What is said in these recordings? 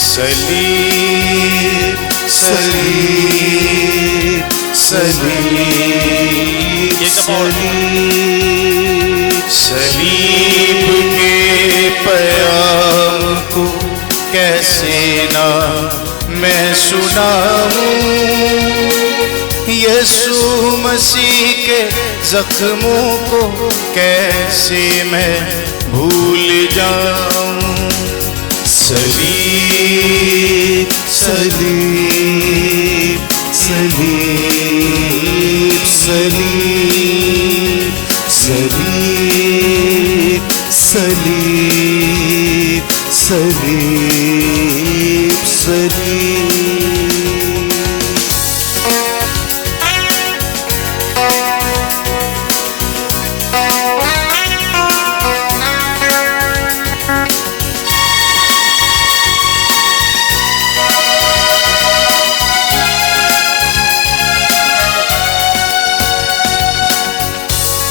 صلیب صلیب صلیب صلیب صلیب کے پیام کو کیسے نہ میں سناؤں، یسوع مسیح کے زخموں کو کیسے میں بھول جاؤں۔ صلیب صلیب صلیب صلیب صلیب صلیب صلیب صلیب۔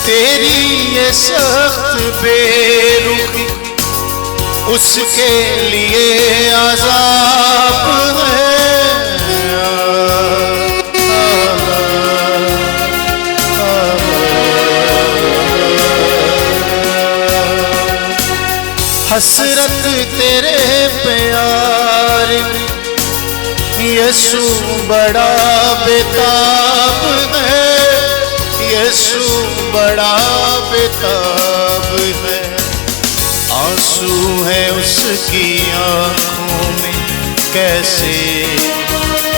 تیری یہ سخت بے رخی اس کے لیے عذاب ہے، حسرت تیرے پیار یسوع بڑا بےتاب ہے، یسوع بڑا بےتاب ہے۔ آنسو ہے اس کی آنکھوں میں کیسے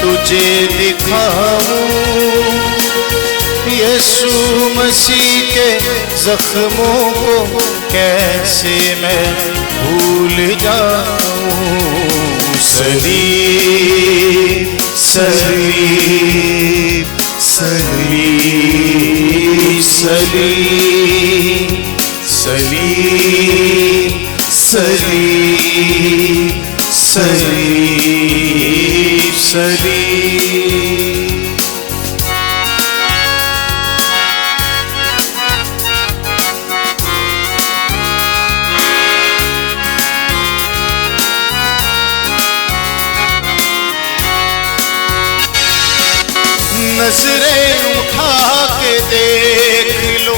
تجھے دکھاؤں، یسوع مسیح کے زخموں کو کیسے میں بھول جاؤں۔ صلیب صلیب صلیب صلیب صلیب صلیب صلیب صلیب۔ نظریں اٹھا کے دیکھ لو،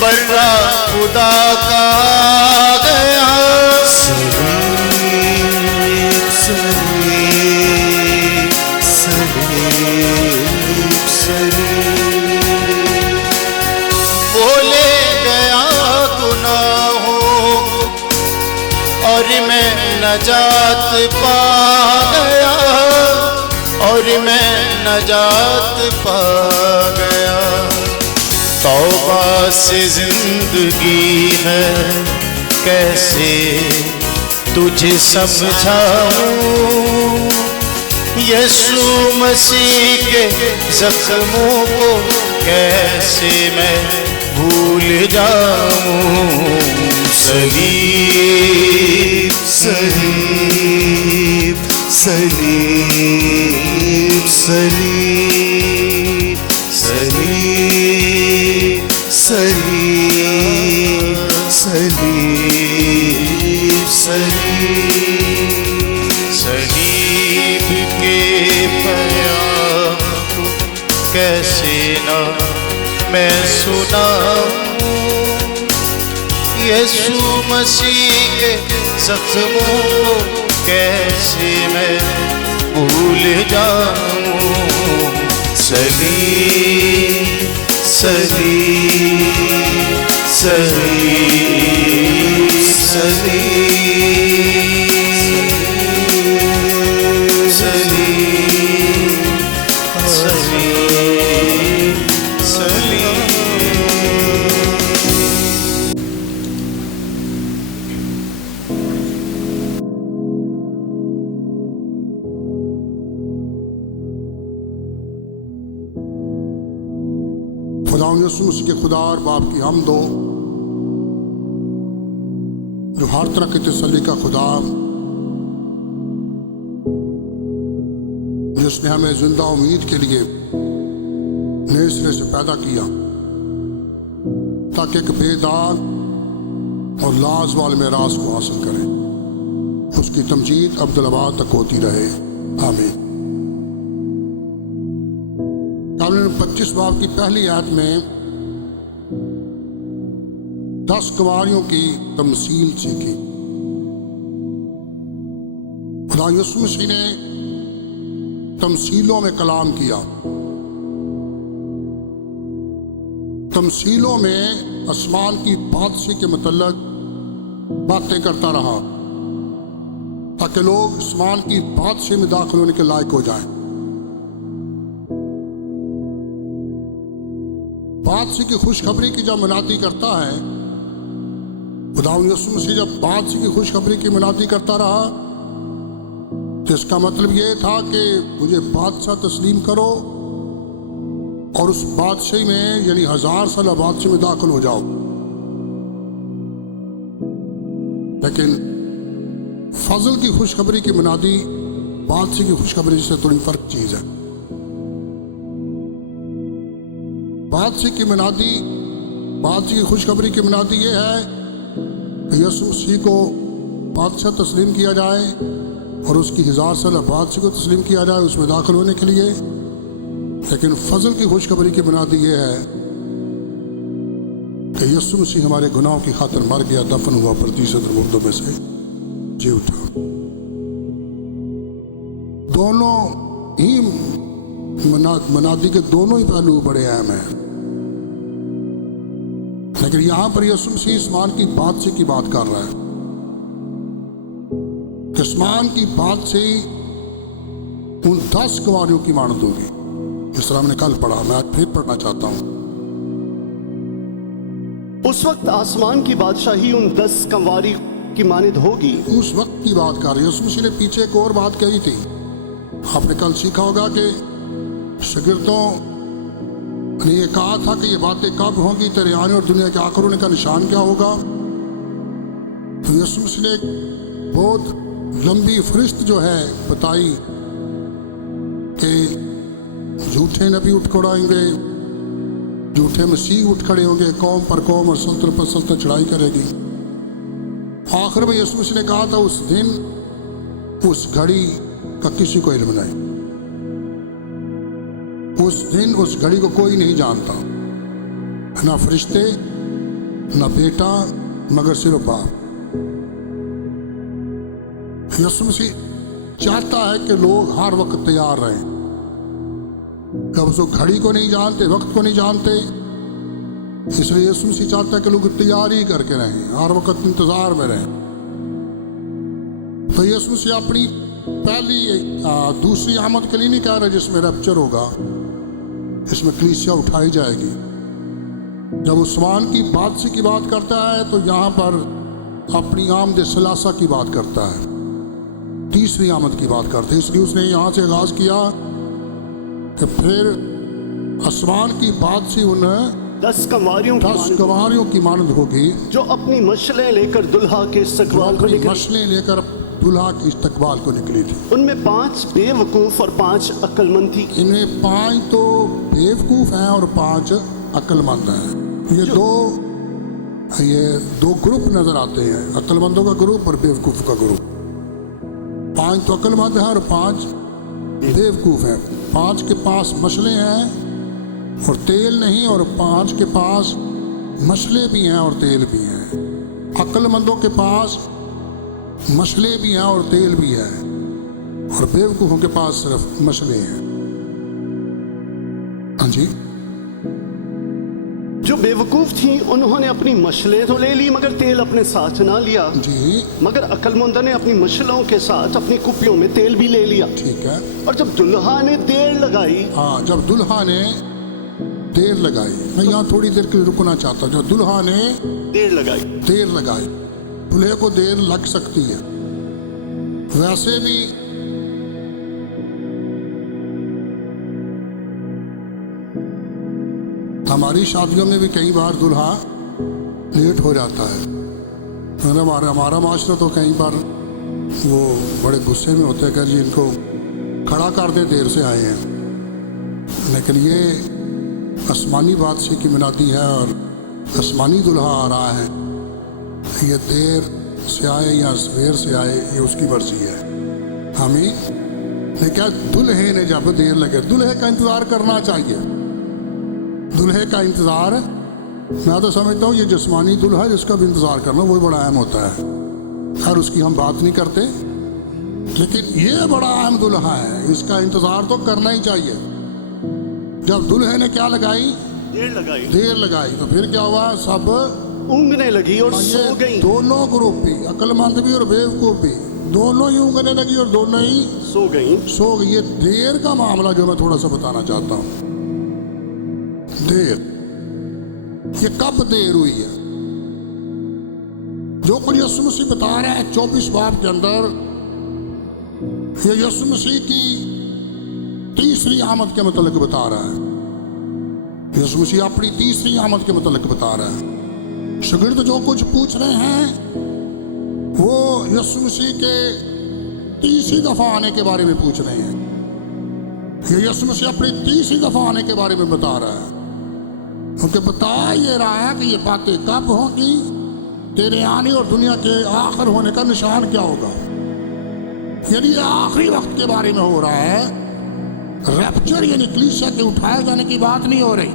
برا خدا کا گیا۔ صلیب صلیب صلیب صلیب، بولے گیا گناہوں اور میں نجات پا گیا، اور میں نجات پا گیا۔ توبہ سے زندگی ہے کیسے تجھے سمجھاؤں، یسوع مسیح کے زخموں کو کیسے میں بھول جاؤں۔ صلیب صلیب صلیب صلیب صلیب صلیب صلیب صلیب، صلیب کے پیام کو کیسے نہ میں سناؤں، یسوع مسیح کے زخموں کو کیسے میں بھول جاؤں۔ صلیب صلیب صلیب صلیب صلیب صلیب صلیب۔ خداوند یسوع مسیح کے خدا اور باپ کی حمد ہو، جو ہر طرح کی تسلی کا خدا، جس نے ہمیں زندہ امید کے لیے نئے سرے سے پیدا کیا تاکہ ایک بے داغ اور لاز والے میراث کو حاصل کریں۔ اس کی تمجید عبدالآباد تک ہوتی رہے، آمین۔ ہم نے 25 باب کی پہلی آیت میں 10 کنواریوں کی تمثیل سیکھی۔ خدا یسوع مسیح نے تمثیلوں میں کلام کیا، تمثیلوں میں آسمان کی بادشاہی کے متعلق باتیں کرتا رہا تاکہ لوگ آسمان کی بادشاہی میں داخل ہونے کے لائق ہو جائیں۔ بادشاہی کی خوشخبری کی جب منادی کرتا ہے، خدا یسوع مسیح جب بادشاہی کی خوشخبری کی منادی کرتا رہا تو اس کا مطلب یہ تھا کہ مجھے بادشاہ تسلیم کرو اور اس بادشاہی میں یعنی 1000 سالہ بادشاہی میں داخل ہو جاؤ۔ لیکن فضل کی خوشخبری کی منادی بادشاہی کی خوشخبری سے تھوڑی فرق چیز ہے۔ بادشاہی کی منادی، بادشاہی کی خوشخبری کی منادی یہ ہے کہ یسوع مسیح کو بادشاہ تسلیم کیا جائے اور اس کی 1000 سالہ بادشاہی کو تسلیم کیا جائے اس میں داخل ہونے کے لیے۔ لیکن فضل کی خوشخبری کی بنیادی یہ ہے کہ یسوع مسیح ہمارے گناہوں کی خاطر مر گیا، دفن ہوا، پر تیسرے دن مردوں میں سے جی اٹھا۔ دونوں ہی منادی کے دونوں ہی پہلو بڑے اہم ہیں، لیکن یہاں پر یسوع مسیح آسمان کی بادشاہی کی بات کر رہا ہے کہ آسمان کی بادشاہی ان 10 کنواریوں کی مانند ہوگی، جس طرح ہم نے کل پڑھا، میں آج پھر پڑھنا چاہتا ہوں۔ اس وقت آسمان کی بادشاہی ان 10 کنواری کی مانند ہوگی۔ اس وقت کی بات کر رہی ہے۔ یسوع مسیح نے پیچھے ایک اور بات کہی تھی، آپ نے کل سیکھا ہوگا کہ شاگردوں نے یہ کہا تھا کہ یہ باتیں کب ہوں گی، تیرے آنے اور دنیا کے آخر ہونے کا نشان کیا ہوگا؟ تو یسوع مسیح نے ایک بہت لمبی فہرست جو ہے بتائی کہ جھوٹے نبی اٹھ کھڑائیں گے، جھوٹے مسیح اٹھ کھڑے ہوں گے، قوم پر قوم اور سلطنت پر سلطنت چڑھائی کرے گی۔ آخر میں یسوع مسیح نے کہا تھا اس دن، اس گھڑی کا کسی کو علم نہیں، اس دن اس گھڑی کو کوئی نہیں جانتا، نہ فرشتے نہ بیٹا مگر صرف باپ۔ یسوع مسیح چاہتا ہے کہ لوگ ہر وقت تیار رہیں۔ جب اس گھڑی کو نہیں جانتے، وقت کو نہیں جانتے، اس لیے یسوع مسیح چاہتا ہے کہ لوگ تیاری کر کے رہیں، ہر وقت انتظار میں رہیں۔ تو یسوع مسیح اپنی پہلی دوسری آمد کے لیے نہیں کہہ رہا جس میں ریپچر ہوگا، اس میں کلیسیا اٹھائی جائے گی۔ جب آسمان کی بادشاہی کی بات کرتا ہے تو یہاں پر اپنی آمد ثلاثہ کی بات کرتا ہے، تیسری آمد کی بات کرتے ہیں۔ اس لیے اس نے یہاں سے آغاز کیا کہ پھر آسمان کی بادشاہی ان 10 کنواریوں کی مانند ہوگی جو اپنی مشلیں لے کر دلہا کے استقبال کو نکلی، مشلیں لے کر دلہا کے استقبال کو نکلی تھی۔ ان میں 5 بے وقوف اور 5 عقل مند تھی۔ ان میں 5 تو بے وقوف ہیں اور 5 عقل مند ہیں۔ یہ دو گروپ نظر آتے ہیں، عقل مندوں کا گروپ اور بے وقوف کا گروپ۔ 5 تو عقل مند ہیں اور 5 بے وقوف ہیں۔ 5 کے پاس مشلیں ہیں اور تیل نہیں، اور 5 کے پاس مشلیں بھی ہیں اور تیل بھی ہیں۔ عقل مندوں کے پاس مشلیں بھی ہیں اور تیل بھی ہے، اور بے وقوفوں کے پاس صرف مشلیں ہیں۔ ہاں جی، جو بے وقوف تھیں انہوں نے اپنی مشلیں تو لے لی مگر تیل اپنے ساتھ نہ لیا، جی مگر عقل مندوں نے اپنی مشلوں کے ساتھ اپنی کپیوں میں تیل بھی لے لیا۔ ٹھیک ہے۔ اور جب دلہا نے دیر لگائی، ہاں، جب دلہا نے دیر لگائی، میں یہاں تھوڑی دیر کے لیے رکنا چاہتا ہوں۔ جب دلہا نے دیر لگائی، دلہے کو دیر لگ سکتی ہے۔ ویسے بھی ہماری شادیوں میں بھی کئی بار دلہا لیٹ ہو جاتا ہے۔ ہمارا معاشرہ تو کئی بار وہ بڑے غصے میں ہوتے ہیں کہ جی ان کو کھڑا کر دیں، دیر سے آئے ہیں۔ لیکن یہ آسمانی بادشاہی کی منادی ہے اور آسمانی دلہا آ رہا ہے۔ یہ دیر سے آئے یا سویر سے آئے یہ اس کی مرضی ہے. ہمیں نے کیا دلہے نے جب دیر لگے دلہے کا انتظار کرنا چاہیے. دلہے کا انتظار میں تو سمجھتا ہوں یہ جسمانی دلہا جس کا بھی انتظار کرنا وہ بڑا اہم ہوتا ہے. خیر اس کی ہم بات نہیں کرتے لیکن یہ بڑا اہم دلہا ہے, اس کا انتظار تو کرنا ہی چاہیے. جب دلہے نے کیا لگائی دیر لگائی تو پھر کیا ہوا, سب اونگنے لگی اور سو یہ گئی. دونوں گروپ بھی عقل مند بھی اور بیوقوف بھی دونوں ہی اونگنے لگی اور دونوں ہی سو گئی. یہ دیر کا معاملہ جو میں تھوڑا سا بتانا چاہتا ہوں. دیر یہ کب دیر ہوئی ہے؟ جو کچھ یسوع مسیح بتا رہا ہے 24 باب کے اندر یہ یسوع مسیح کی تیسری آمد کے متعلق بتا رہا ہے. یسوع مسیح اپنی تیسری آمد کے متعلق بتا رہا ہے. شاگرد جو کچھ پوچھ رہے ہیں وہ یسوع مسیح کے تیسری دفعہ آنے کے بارے میں پوچھ رہے ہیں. یہ یسوع مسیح اپنی تیسری دفعہ آنے کے بارے میں بتا رہا ہے. کیونکہ بتا یہ رہا ہے کہ یہ باتیں کب ہوں گی, تیرے آنے اور دنیا کے آخر ہونے کا نشان کیا ہوگا. یعنی یہ آخری وقت کے بارے میں ہو رہا ہے. ریپچر یعنی کلیسیا کے اٹھائے جانے کی بات نہیں ہو رہی.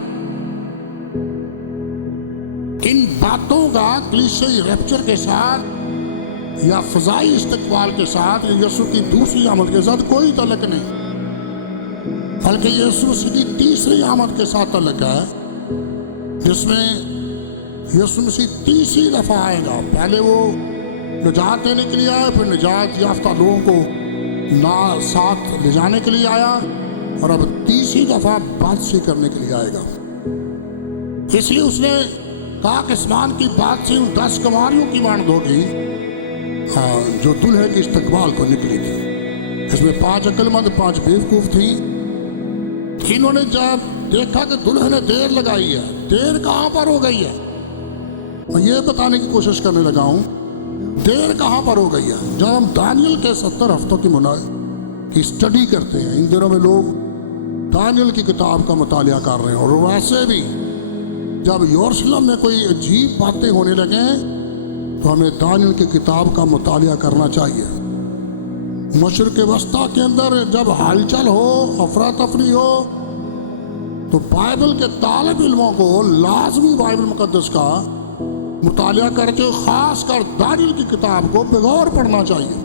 ان باتوں کا کلیسیائی ریپچر کے ساتھ یا فضائی استقبال کے ساتھ یسوع کی دوسری آمد کے ساتھ کوئی تعلق نہیں, بلکہ یسوع کی تیسری آمد کے ساتھ تعلق ہے جس میں یسوع مسیح تیسری دفعہ آئے گا. پہلے وہ نجات دینے کے لیے آیا, پھر نجات یافتہ لوگوں کو ساتھ لے جانے کے لیے آیا, اور اب تیسری دفعہ بادشاہی کرنے کے لیے آئے گا. اس لیے اس نے کہا کہ آسمان کی بادشاہی ان 10 کنواریوں کی مانند ہوگی جو دلہے کے استقبال کو نکلی تھی. اس میں 5 عقل مند 5 بیوقوف تھی. انہوں نے جب دیکھا کہ دلہے نے دیر لگائی ہے, دیر کہاں پر ہو گئی ہے, میں یہ بتانے کی کوشش کرنے لگا ہوں دیر کہاں پر ہو گئی ہے. جب ہم دانیل کے 70 ہفتوں کی اسٹڈی کرتے ہیں, ان دنوں میں لوگ دانیل کی کتاب کا مطالعہ کر رہے ہیں, اور ویسے بھی جب یروشلم میں کوئی عجیب باتیں ہونے لگیں تو ہمیں دانیل کی کتاب کا مطالعہ کرنا چاہیے. مشرق وسطیٰ کے اندر جب ہلچل ہو, افراتفری ہو, تو بائبل کے طالب علموں کو لازمی بائبل مقدس کا مطالعہ کر کے خاص کر دانیل کی کتاب کو بغور پڑھنا چاہیے,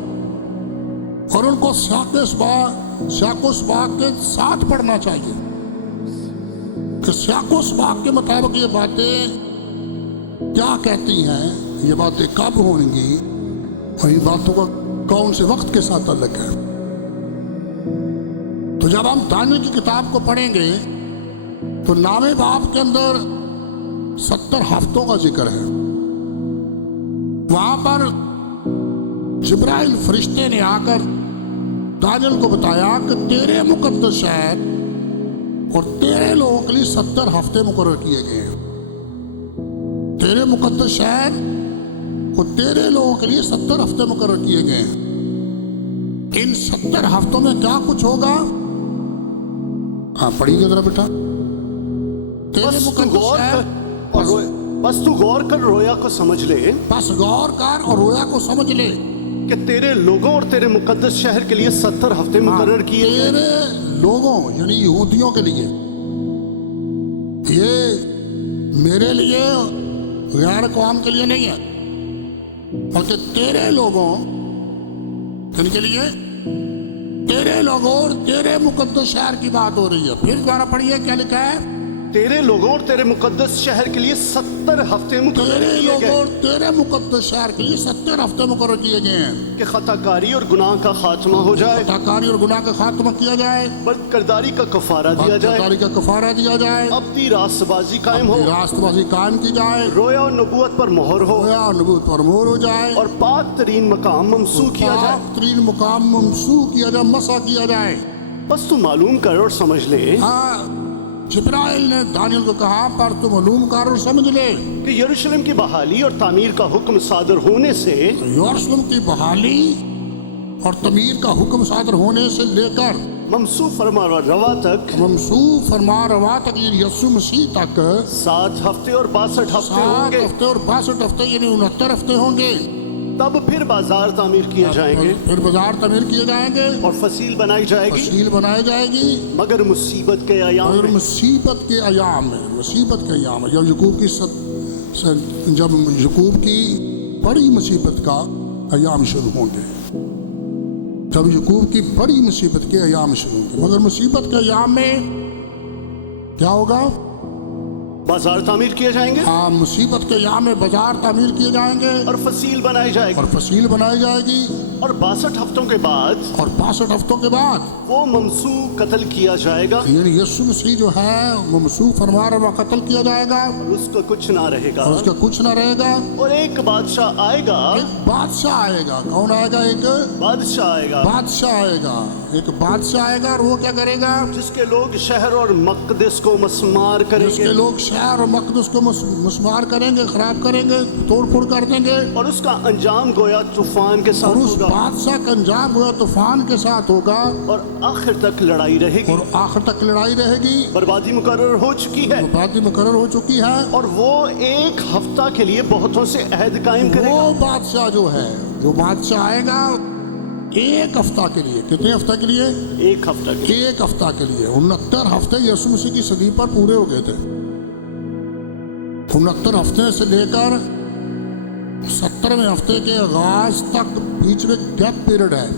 اور ان کو سیاق و سباق کے ساتھ پڑھنا چاہیے کہ سیاق و سباق کے مطابق یہ باتیں کیا کہتی ہیں, یہ باتیں کب ہوں گی, اور ان باتوں کا کون سے وقت کے ساتھ تعلق ہے. تو جب ہم دانیل کی کتاب کو پڑھیں گے تو نامے باب کے اندر 70 ہفتوں کا ذکر ہے. وہاں پر جبرائیل فرشتے نے آ کر دانیل کو بتایا کہ تیرے مقدس شہر اور تیرے لوگوں کے لیے 70 ہفتے مقرر کیے گئے ہیں. تیرے مقدس شہر اور تیرے لوگوں کے لیے 70 ہفتے مقرر کیے گئے ہیں. ان 70 ہفتوں میں کیا کچھ ہوگا, پڑھیے ذرا بیٹا. تیرے مقدس شہر بس تو غور کر رویا کو سمجھ لے, بس غور کر اور رویا کو سمجھ لے کہ تیرے لوگوں اور تیرے مقدس شہر کے لیے 70 ہفتے مقرر کیے گئے. تیرے لوگوں یعنی یہودیوں کے لیے, یہ میرے لیے غیر قوم کے لیے نہیں ہے, بلکہ تیرے لوگوں ان کے لیے, تیرے لوگوں اور تیرے مقدس شہر کی بات ہو رہی ہے. پھر دوبارہ پڑھیے کیا لکھا ہے, تیرے لوگوں اور تیرے مقدس شہر کے لیے 70 ہفتے مقرر تیرے کیے لوگوں گئے اور تیرے مقدس شہر کے لیے 70 ہفتے مقرر کیے گئے ہیں کہ خطا کاری اور گناہ کا خاتمہ ہو جائے, خطاکاری اور گناہ کا خاتمہ کیا جائے, بد کرداری کا کفارہ دیا جائے, بدکرداری کا کفارہ دیا جائے, اپنی راست بازی قائم ہو, راست بازی قائم کی جائے, رویا اور نبوت پر مہر ہو, رویا اور نبوت پر مہر ہو جائے, اور پاک ترین مقام ممسوح کیا جائے. پاک ترین مقام ممسوح کیا جائے, مسح کیا جائے. بس تو معلوم کر اور سمجھ لے جبرائیل نے دانیل کو کہا پر تو معلوم کر اور سمجھ لے کہ یروشلم کی بحالی اور تعمیر کا حکم صادر ہونے سے, یروشلم کی بحالی اور تعمیر کا حکم صادر ہونے سے لے کر ممسوح فرما روا تک, ممسوح فرما روا تک یسوع مسیح تک 7 ہفتے اور 62 ہفتے ہوں 7 گے. ہفتے اور 62 ہفتے یعنی 69 ہفتے ہوں گے. तब फिर बाजार तामीर किए जाएंगे फिर बाजार तमीर किए जाएंगे और फसील बनाई जाएगी, फसील बनाई जाएगी। मगर मुसीबत के अयाम और में। मुसीबत के अयाम में, मुसीबत के अयाम में, जब यकूब की बड़ी मुसीबत का अयाम शुरू होंगे, जब यकूब की बड़ी मुसीबत के अयाम शुरू होंगे। मगर मुसीबत के अयाम में क्या होगा? बाजार तामीर किए जाएंगे हाँ, मुसीबत के अयाम में बाजार तामीर किए जाएंगे और फसील बनाई जाएगी। और फसील बनाई जाएगी। और 62 हफ्तों के बाद और 62 हफ्तों के बाद वो ममसू कत्ल किया जाएगा यानी यीशु मसीह जो है वो मसूख फरमान व कत्ल किया जाएगा और उसका कुछ ना रहेगा। और उसका कुछ ना रहेगा। और एक बादशाह आएगा, एक बादशाह आएगा। कौन आएगा? एक बादशाह आएगा, बादशाह आएगा। एक बादशाह आएगा और वो क्या करेगा? जिसके लोग शहर और मकदस को मस्मार जिसके करेंगे लोग शहर और मकदस को मस्मार करेंगे, खराब करेंगे, तोड़ फोड़ कर देंगे। और उसका अंजाम गोया तूफान के और साथ उस होगा बादशाह का अंजाम हुआ तूफान के साथ होगा और आखिर तक लड़ाई रहेगी। और आखिर तक लड़ाई रहेगी। बर्बादी मुकर्रर हो चुकी है बर्बादी मुकर्रर हो चुकी है। और वो एक हफ्ता के लिए बहुतों से अहद कायम करेगा। वो बादशाह जो है, जो बादशाह आएगा एक हफ्ता के लिए। कितने हफ्ता के लिए? एक हफ्ता के लिए। एक हफ्ता के लिए। 69 हफ्ते यीशु मसीह की सदी पर पूरे हो गए थे। 69 हफ्ते से लेकर 70वें हफ्ते के आगाज तक बीच में डेथ पीरियड है,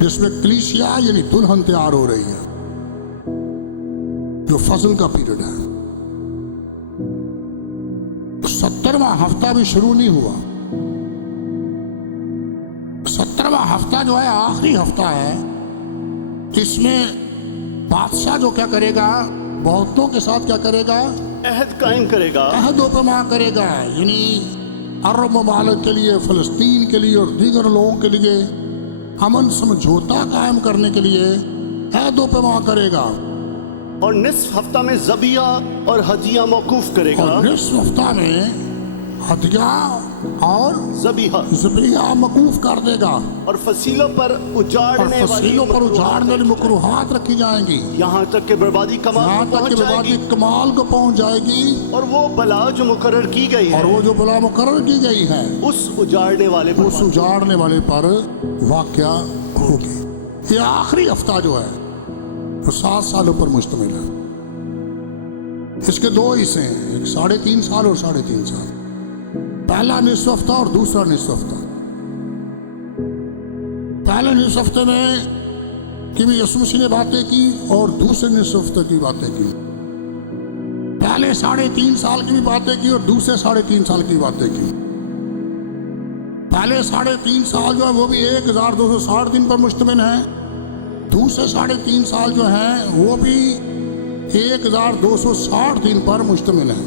जिसमें कलीसिया यानी दुल्हन तैयार हो रही है, जो फजल का पीरियड है। 70वां हफ्ता भी शुरू नहीं हुआ। 70वां हफ्ता जो है आखिरी हफ्ता है। इसमें बादशाह जो क्या करेगा? बहुतों के साथ क्या करेगा? अहद कायम करेगा। अहद व पैमा करेगा, यानी अरब ममालिक के लिए, फलस्तीन के लिए और दीगर लोगों के लिए अमन समझौता कायम करने के लिए अहद व पैमा करेगा। और निस्फ हफ्ता में जबिया और हदिया मौकूफ करेगा। और निस्फ हफ्ता में हदिया और जबिया ज़बिया मौकूफ कर देगा। और फसीलों पर और उजाड़ने फसीलों पर उजाड़ने वाली मकरूहात रखी जाएंगी, यहाँ तक के बर्बादी कमाल यहाँ को तक पहुंच कि बर्बादी जाएगी। कमाल को पहुंच जाएगी। और वो बला जो मुकर्रर की गई है और वो जो बला मुकर्रर की गई है उस उजाड़ने वाले पर उस उजाड़ने वाले पर वाक़या होगी। ये आखिरी हफ्ता जो है वो 7 सालों पर मुश्तमिल है। इसके 2 हिस्से हैं, एक 3.5 साल और 3.5 साल। पहला निस्फ हफ्ता और दूसरा निस्फ हफ्ता। पहले निस्फ हफ्ते में कि यीशु मसीह ने बातें की और दूसरे निस्फ हफ्ते की बातें की। पहले 3.5 साल की भी बातें की और दूसरे 3.5 साल की बातें की। पहले 3.5 साल जो है वो भी 1260 दिन पर मुश्तमिल है। दूसरे 3.5 साल जो हैं वो भी 1260 दिन पर मुश्तमिल है।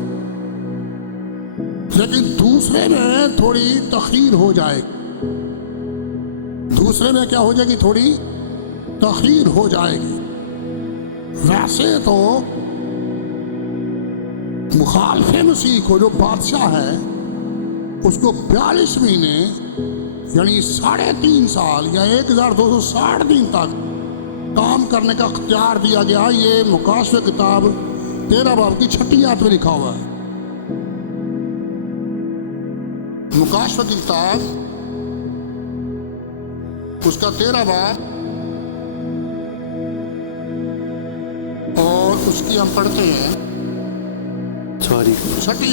लेकिन दूसरे में थोड़ी तखीर हो जाएगी। दूसरे में क्या हो जाएगी? थोड़ी तखीर हो जाएगी। वैसे तो मुखालिफ मसीह को जो बादशाह है उसको 42 महीने यानी 3.5 साल या 1260 दिन तक काम करने का अख्तियार दिया गया। ये मुकाशफे किताब 13 बाब की 6 आयत में लिखा हुआ है। मुकाशफे की किताब उसका 13 बाब और उसकी हम पढ़ते हैं 6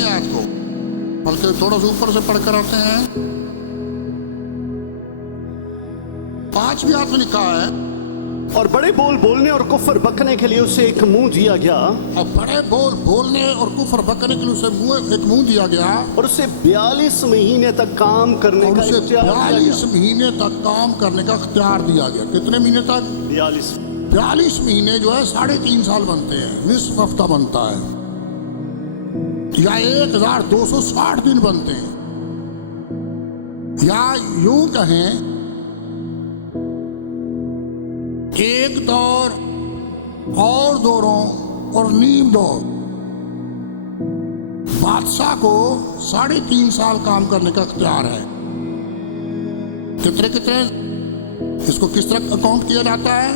आयत को, बल्कि थोड़ा सा ऊपर से पढ़कर आते हैं। 5वीं आयत में लिखा है, और बड़े बोल बोलने और कुफर बकने के लिए उसे एक मुंह दिया गया। और बड़े बोल बोलने और कुफर बकने के लिए उसे एक मुंह दिया गया। और उसे 42 महीने तक काम करने और का उसे इख्तियार दिया 42 गया। महीने तक काम करने का इख्तियार दिया गया। कितने महीने तक? 42 महीने जो है 3.5 साल बनते हैं, निस्फ हफ्ता बनता है, या 1260 दिन बनते हैं, या यूं कहें एक दौर और दौरों और नीम दौर। बादशाह को 3.5 साल काम करने का इख्तियार है। कितने कितने इसको किस तरह अकाउंट किया जाता है?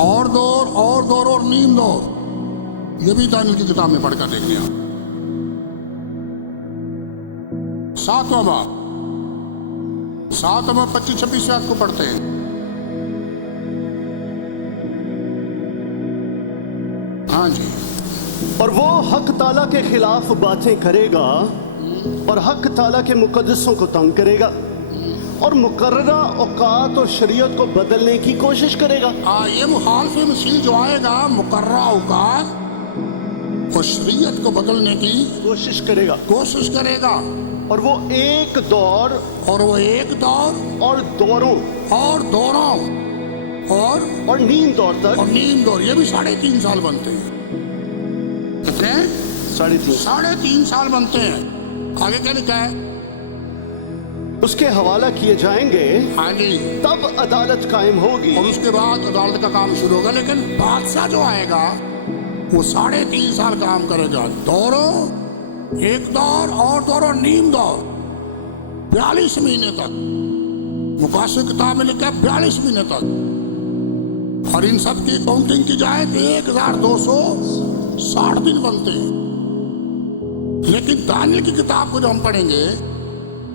और दौर और नीम दौर। ये भी दानियल की किताब में पढ़कर देख लिया। 7वां बाब 25-26 आयत को पढ़ते हैं। हाँ जी। और वो हक ताला के खिलाफ बातें करेगा और हक ताला के मुकद्दसों को तंग करेगा और मुकर्ररा औकात और शरीयत को बदलने की कोशिश करेगा। हाँ, ये मुखालिफ मसीह जो आएगा मुकर्ररा औकात और शरीयत को बदलने की कोशिश करेगा और वो एक दौर और दौरों और नीम दौर तक, और नीम दौर, ये भी 3.5 साल बनते हैं। कितने? 3.5 साल बनते हैं। आगे क्या लिखा है? उसके हवाला किए जाएंगे। हाँ जी। तब अदालत कायम होगी और उसके बाद अदालत का काम शुरू होगा। लेकिन बादशाह जो आएगा वो 3.5 साल काम करेगा। एक दौर और नीम दौर 42 महीने तक। मुकाशिर किताब में लिखा है 42 महीने तक। और इन सब की काउंटिंग की जाए तो 1260 दिन बनते हैं। लेकिन दानियल की किताब को जब हम पढ़ेंगे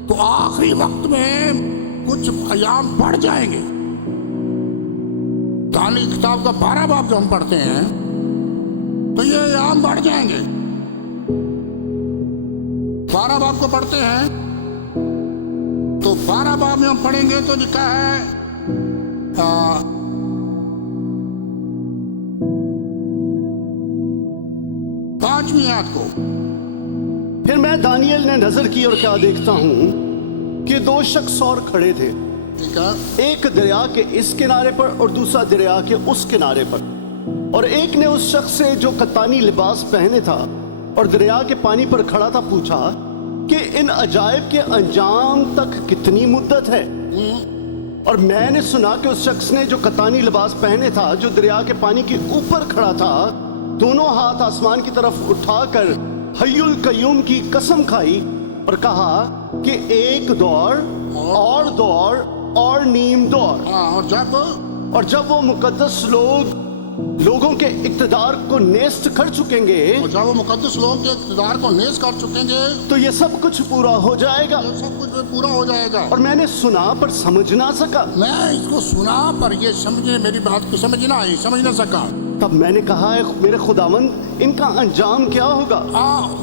तो आखिरी वक्त में कुछ अयाम बढ़ जाएंगे। दानियल की किताब का 12 बाब जब हम पढ़ते हैं तो ये अयाम बढ़ जाएंगे। 12 बाब को पढ़ते हैं तो 12 बाब में हम पढ़ेंगे तो लिखा है 5वीं आयत को। फिर मैं दानियल ने नजर की और क्या देखता हूँ कि 2 शख्स और खड़े थे, ठीक है। एक दरिया के इस किनारे पर और दूसरा दरिया के उस किनारे पर। और एक ने उस शख्स से जो कतानी लिबास पहने था और दरिया के पानी पर खड़ा था पूछा कि इन अजायब के अंजाम तक कितनी मुद्दत है। और मैंने सुना कि उस शख्स ने जो कतानी लिबास पहने था, जो दरिया के पानी के ऊपर खड़ा था, दोनों हाथ आसमान की तरफ उठाकर हय्युल कय्यूम की कसम खाई और कहा कि एक दौर और नीम दौर। और जब वो मुकद्दस लोगों के इक़्तिदार को नेस्त कर चुकेंगे, तो ये सब कुछ पूरा हो जाएगा। और मैंने सुना पर समझ ना सका। मैं इसको सुना पर ये समझे, मेरी बात को समझ ना सका। तब मैंने कहा है मेरे खुदावंद, इनका अंजाम क्या होगा?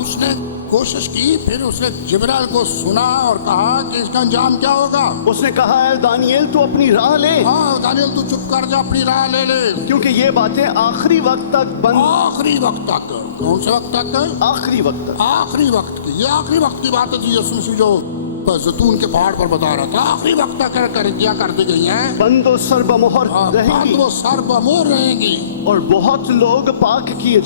उसने कोशिश की, फिर उसने जिब्राइल को सुना और कहा कि इसका अंजाम क्या होगा। उसने कहा है दानियल तू अपनी राह ले। हाँ दानियल तू चुप कर जा, अपनी राह ले ले, क्योंकि ये बातें आखिरी वक्त तक आखिरी वक्त तक। कौन से वक्त तक? आखिरी वक्त तक। आखिरी वक्त की, ये आखिरी वक्त की बात है यीशु मसीह जो ज़ैतून के पहाड़ पर बता रहा था। आखिरी वक्त तक कर दी गई हैं। बंद और सरबमोहर रहेंगी और बहुत लोग पाक किए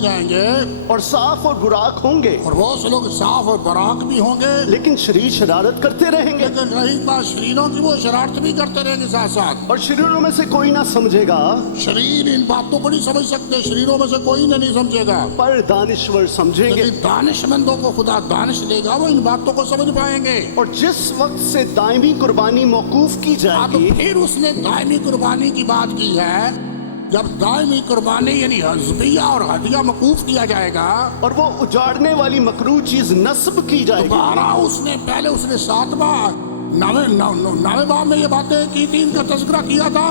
जाएंगे और साफ और बुराक होंगे। और बहुत से लोग साफ और बुराक भी होंगे, लेकिन शरीर शरारत करते रहेंगे। लेकिन रही बात शरीरों की, वो शरारत भी करते रहेंगे साथ साथ। और शरीरों में से कोई ना समझेगा। शरीर इन बातों को नहीं समझ सकते, शरीरों में से कोई नहीं समझेगा, पर दानिश्वर समझेंगे। दानिशमंदों को खुदा दानिश देगा, वो इन बातों को समझ पाएंगे। और जिस वक्त से दायमी कुर्बानी मौकूफ की जाएगी, फिर उसने दायमी कुर्बानी की बात की है। जब दायमी कुर्बानी यानी हज़बिया और हदिया मौकूफ किया जाएगा और वो उजाड़ने वाली मकरूह चीज नस्ब की जाएगी। दोबारा पहले उसने 9वें बाब में ये बातें की थी, इनका तज़किरा किया था।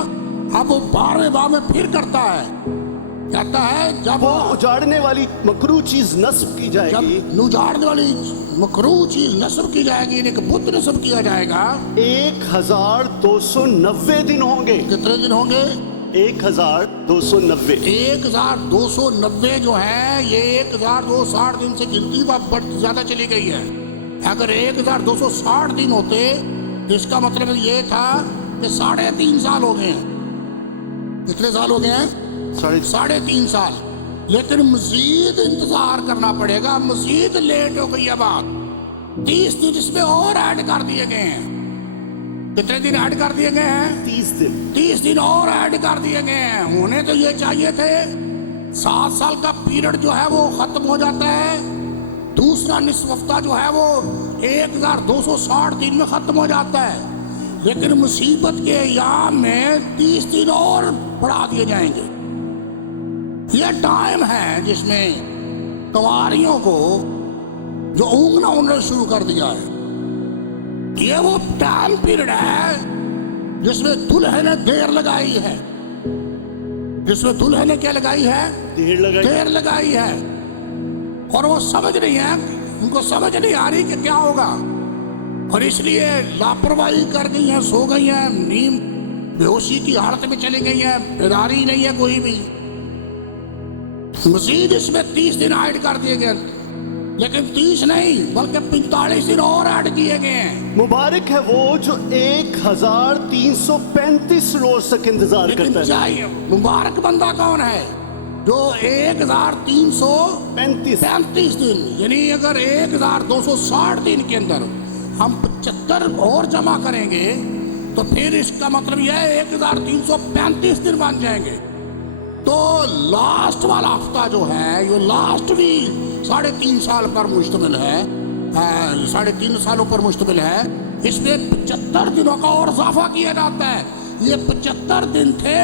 अब वो 12वें बाब में फिर करता है, कहता है जब वो उजाड़ने वाली मकरूह चीज नस्ब की जाएगी, जब उजाड़ने वाली मकरूह चीज नस्ब की जाएगी, एक बुत नस्ब किया जाएगा। 1290 दिन होंगे। कितने दिन होंगे? 1290। 1290 जो है, ये 1260 दिन से गिनती ज्यादा चली गई है। अगर 1260 दिन होते तो इसका मतलब ये था कि 3.5 साल हो गए हैं। कितने साल हो गए हैं? 3.5 साल। लेकिन मजीद इंतजार करना पड़ेगा, मजीद लेट हो गई है बात। 30 दिन इसमें और ऐड कर दिए गए हैं। कितने दिन ऐड कर दिए गए हैं? 30 दिन और ऐड कर दिए गए हैं। होने तो ये चाहिए थे 7 साल का पीरियड जो है वो खत्म हो जाता है। दूसरा निस्फ हफ्ता जो है वो 1260 दिन में खत्म हो जाता है। लेकिन मुसीबत के अय्याम में 30 दिन और बढ़ा दिए जाएंगे। यह टाइम है जिसमें कंवारियों को جو اونگنا انہوں نے شروع کر دیا ہے. یہ وہ ٹائم پیریڈ ہے جس میں دلہے نے دیر لگائی ہے. جس میں دلہے نے کیا لگائی ہے؟ دیر لگائی ہے. اور وہ سمجھ نہیں ہے, ان کو سمجھ نہیں آ رہی کہ کیا ہوگا, اور اس لیے لاپرواہی کر گئی ہیں, سو گئی ہیں, نیم بے ہوشی کی حالت میں چلی گئی ہیں, بیداری نہیں ہے کوئی بھی. مزید اس میں 30 دن ایڈ کر دیے گئے, لیکن 30 نہیں بلکہ 45 دن اور ایڈ کیے گئے ہیں. مبارک ہے وہ جو 1335 روز تک انتظار کرتا ہے. چاہیے مبارک بندہ کون ہے جو 1335 دن, یعنی اگر 1260 دن کے اندر ہم 75 اور جمع کریں گے تو پھر اس کا مطلب یہ ہے 1335 دن بن جائیں گے. تو لاسٹ والا ہفتہ جو ہے یہ لاسٹ بھی 3.5 سال پر مشتمل ہے, 3.5 سالوں پر مشتمل ہے. اس میں 75 دنوں کا اور اضافہ کیا جاتا ہے. یہ 75 دن تھے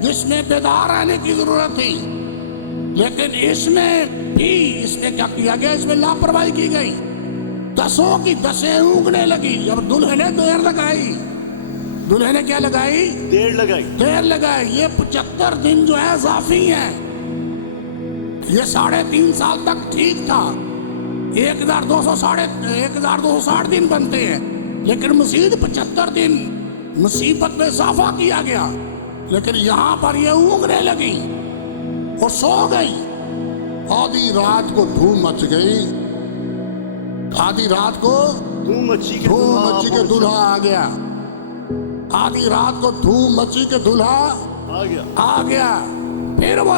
جس میں بیدار رہنے کی ضرورت تھی, لیکن اس میں کیا کیا گیا, اس میں لاپرواہی کی گئی. 10 کی 10 اونگنے لگی. جب دلہے نے دیر لگائی, دلہے نے کیا لگائی؟ دیر لگائی. یہ 75 دن جو ہے اضافی ہیں. یہ 3.5 سال تک ٹھیک تھا, 1260 دن بنتے ہیں, لیکن مزید 75 دن مصیبت میں اضافہ کیا گیا. لیکن یہاں پر یہ اونگنے لگی اور سو گئی. آدھی رات کو دھوم مچ گئی, آدھی رات کو دھوم مچی کے دلہا آ گیا. آدھی رات کو دھوم مچی کے دلہا آ گیا. پھر وہ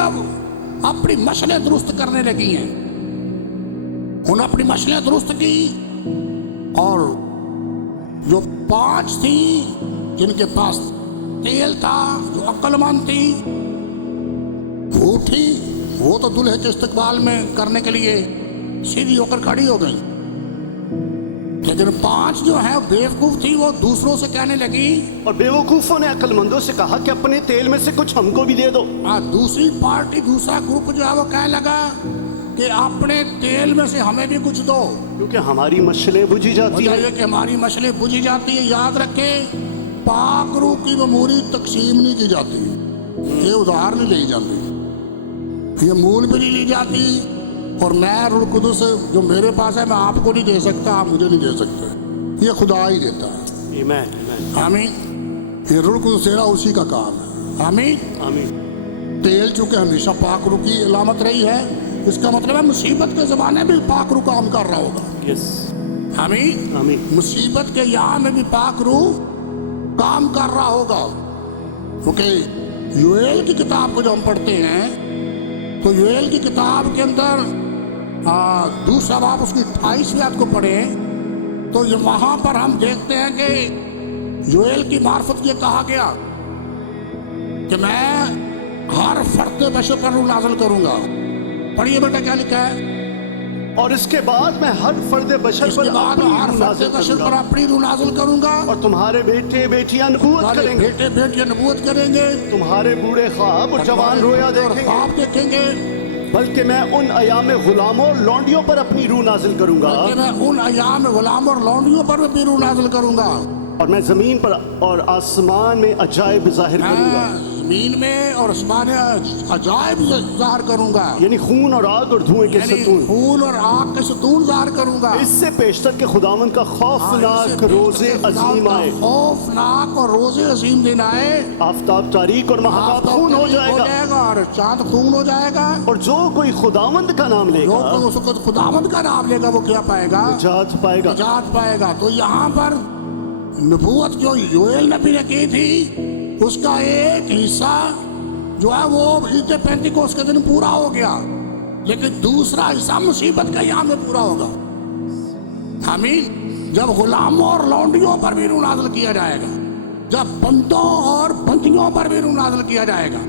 اپنی مشلیں درست کرنے لگی ہیں. انہوں نے اپنی مشلیں درست کی, اور جو 5 تھیں جن کے پاس تیل تھا, جو عقل مند تھی, وہ اٹھی, وہ تو دلہے کے استقبال میں کرنے کے لیے سیدھی ہو کر کھڑی ہو گئی. لیکن 5 جو ہیں بیوقوف تھی, وہ دوسروں سے کہنے لگی, اور بیوقوفوں نے عقل مندوں سے کہا کہ اپنے تیل میں سے کچھ ہم کو بھی دے دو. دوسری پارٹی, دوسرا گروپ جو ہے وہ کہنے لگا کہ اپنے تیل میں سے ہمیں بھی کچھ دو, کیونکہ ہماری مشلیں بجھی جاتی ہیں. کہ ہماری مشلیں بجھی جاتی ہیں. یاد رکھیں, پاک روح کی معمولی تقسیم نہیں کی جاتی, یہ ادھار نہیں لی جاتی, یہ مول بھی نہیں لی جاتی. اور میں روح القدس جو میرے پاس ہے میں آپ کو نہیں دے سکتا, آپ مجھے نہیں دے سکتے, یہ خدا ہی دیتا ہے. آمین. یہ روح القدس دینا اسی کا کام ہے. آمین. تیل چونکہ ہمیشہ پاک روح کی علامت رہی ہے, اس کا مطلب ہے مصیبت کے زمانے میں پاک روح کام کر رہا ہوگا. آمین. مصیبت کے یہاں میں بھی پاک روح کام کر رہا ہوگا. کیونکہ یوئیل کی کتاب کو جو ہم پڑھتے ہیں تو یوئیل کی کتاب کے اندر دوسرا باب اس کی 28ویں آیت کو پڑھیں تو وہاں پر ہم دیکھتے ہیں کہ یوئیل کی معرفت یہ کہا گیا کہ میں ہر فرد بشر پر روح نازل کروں گا. پڑھیے بیٹا کیا لکھا ہے. اور اس کے بعد میں ہر فرد بشر پر اپنی روح نازل کروں گا, اور تمہارے بیٹے بیٹیاں نبوت کریں گے, تمہارے بوڑھے خواب اور جوان رویا دیکھیں گے. بلکہ میں ان ایام غلاموں اور لونڈیوں پر اپنی روح نازل کروں گا, اور میں زمین پر اور آسمان میں عجائب ظاہر کروں گا. زمین میں اور آسمان میں عجائب ظاہر کروں گا, یعنی خون اور آگ اور دھوئیں کے ستون, خون اور آگ کے ستون ظاہر کروں گا. اس سے پیشتر کے خداوند کا خوفناک روز عظیم آئے, خوفناک اور روز عظیم دن آئے. آفتاب تاریک اور مہتاب خون ہو جائے گا, اور چاند خون ہو جائے گا, اور جو کوئی خداوند کا نام لے گا, خداوند کا نام لے گا, وہ کیا پائے گا؟ نجات پائے گا. تو یہاں پر نبوت جو یوئیل نبی نے کی تھی اس کا ایک حصہ جو ہے وہ عید پینتیکوست کے دن پورا ہو گیا, لیکن دوسرا حصہ مصیبت کا یہاں میں پورا ہوگا. آمین. جب غلاموں اور لونڈیوں پر بھی روح نازل کیا جائے گا, جب بندوں اور بندیوں پر بھی روح نازل کیا جائے گا.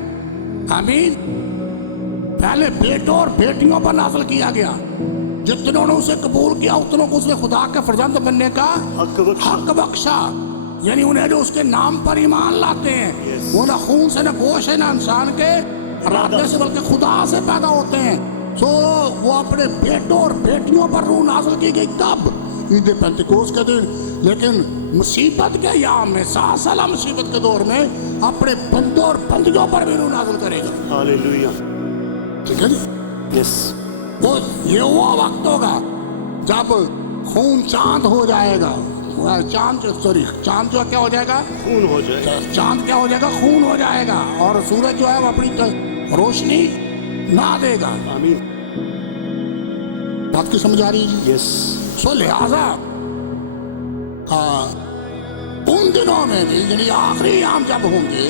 آمین. پہلے بیٹوں اور بیٹیوں پر نازل کیا گیا, جتنوں نے اسے قبول کیا اتنوں کو اس نے خدا کے فرزند بننے کا حق بخشا. یعنی انہیں جو اس کے نام پر ایمان لاتے ہیں وہ نہ خون سے نہ گوشت ہے نہ انسان کے ارادے سے بلکہ خدا سے پیدا ہوتے ہیں. तो वो अपने बेटों और बेटियों पर रूह नाज़िल की गई कब? ईद पेंतिकोस्त के दिन। लेकिन मुसीबत के याम में, 7 साल मुसीबत के दौर में अपने बंदों और बंदियों पर भी रूह नाज़िल करेगा। हालेलुया। ठीक है जी। यस। वो ये वो वक्त होगा जब खून चांद हो जाएगा। चांद जो क्या हो जाएगा? खून हो जाए। चांद क्या हो जाएगा? खून हो जाएगा। और सूरज जो है वो अपनी रोशनी ना देगा। आमीन। बात की समझ आ रही है जी? यस। सो लिहाजा उन दिनों में भी, यानी आखिरी आम जब होंगे,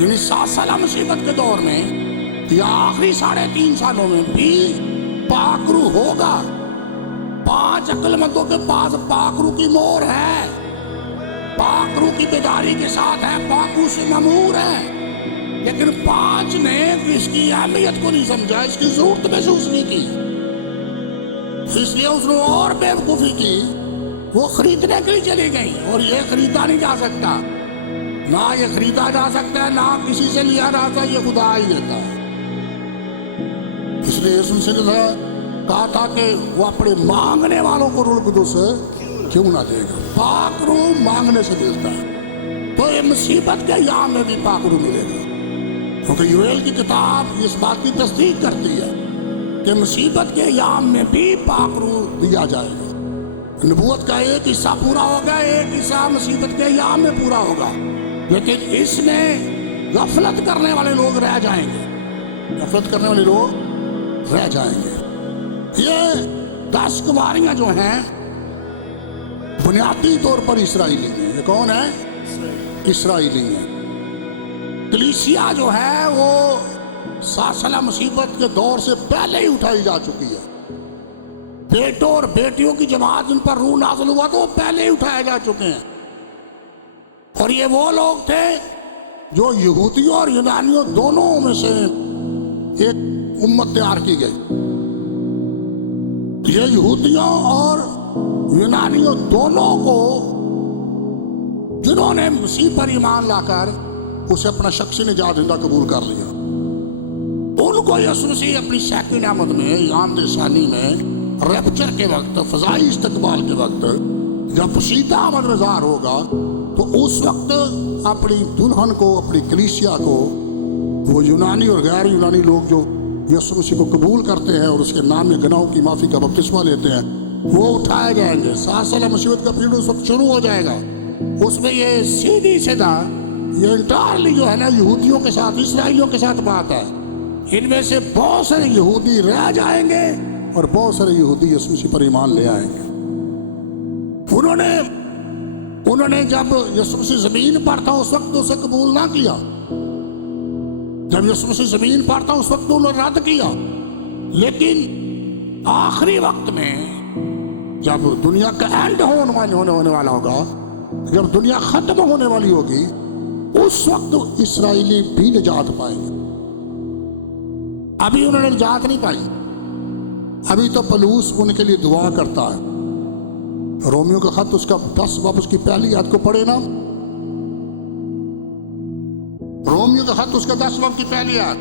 यानी 7 साल मुसीबत के दौर में या आखिरी 3.5 सालों में भी पाकरू होगा। 5 अक्लमंदों के पास पाकरू की मोहर है, पाकरू की बेदारी के साथ है, पाकरू से ममूर है। लेकिन 5 ने इसकी अहमियत को नहीं समझा, इसकी जरूरत महसूस नहीं की, इसलिए उसने और बेवकूफी की। वो खरीदने के लिए चली गई, और ये खरीदा नहीं जा सकता, ना ये खरीदा जा सकता है, ना किसी से लिया जाता है, ये खुदा ही देता है। इसलिए यीशु मसीह ने कहा था कि वो अपने मांगने वालों को रूह कुदूस क्यों ना देगा। पाक रूह मांगने से मिलता है, तो ये मुसीबत के याम में भी पाक रूह मिलेगा, क्योंकि यूएल की किताब इस बात की तस्दीक करती है कि मुसीबत के याम में भी पाक रूह दिया जाएगा। नबूवत का एक हिस्सा पूरा होगा, एक हिस्सा मुसीबत के याम में पूरा होगा, लेकिन इसमें गफलत करने वाले लोग रह जाएंगे, गफलत करने वाले लोग रह जाएंगे। ये 10 कुमारियां जो हैं बुनियादी तौर पर इसराइली हैं। ये कौन है? इसराइली हैं। कलीसिया जो है वो 7 साल मुसीबत के दौर से पहले ही उठाई जा चुकी है। बेटों और बेटियों की जमात जिन पर रूह नाज़िल हुआ तो वो पहले ही उठाए जा चुके हैं। और ये वो लोग थे जो यहूदियों और यूनानियों दोनों में से एक उम्मत तैयार की गई। ये यहूदियों और यूनानियों दोनों को, जिन्होंने मसीह पर ईमान लाकर उसे अपना शख्सी निजात देता कबूल कर लिया, उनको यीशु मसीह अपनी सेकंड आमद में, आमद सानी में, रैप्चर के वक्त, फजाई इस्तकबाल के वक्त, जब सीधा आमद में ज़ाहिर होगा, तो उस वक्त अपनी दुल्हन को, अपनी कलीसिया को, वो यूनानी और गैर यूनानी लोग जो यीशु मसीह को कबूल करते हैं और उसके नाम में गुनाहों की माफ़ी का बपतिस्मा लेते हैं, वो उठाए जाएंगे। 7 साल मुसीबत का पीरियड उस वक्त शुरू हो जाएगा। उसमें ये सीधी सीधा, ये इंटायरली जो है ना, यहूदियों के साथ, इसराइलियों के साथ बात है। इनमें से बहुत सारे यहूदी रह जाएंगे और बहुत सारे यहूदी यीशु मसीह पर ईमान ले आएंगे। उन्होंने जब यीशु मसीह जमीन पर था उस वक्त उसे कबूल ना किया। जब यीशु मसीह जमीन पर था उस वक्त उन्होंने रद्द किया। लेकिन आखिरी वक्त में, जब दुनिया का एंड होने वाला होगा, जब दुनिया खत्म होने वाली होगी, उस वक्त इसराइली भी निजात पाएंगे। अभी उन्होंने निजात नहीं पाई। अभी तो पलूस उनके लिए दुआ करता है। रोमियो का खत उसका 10 बाब उसकी पहली आयत को पढ़े ना। रोमियो का खत उसका 10 बाब की पहली आयत।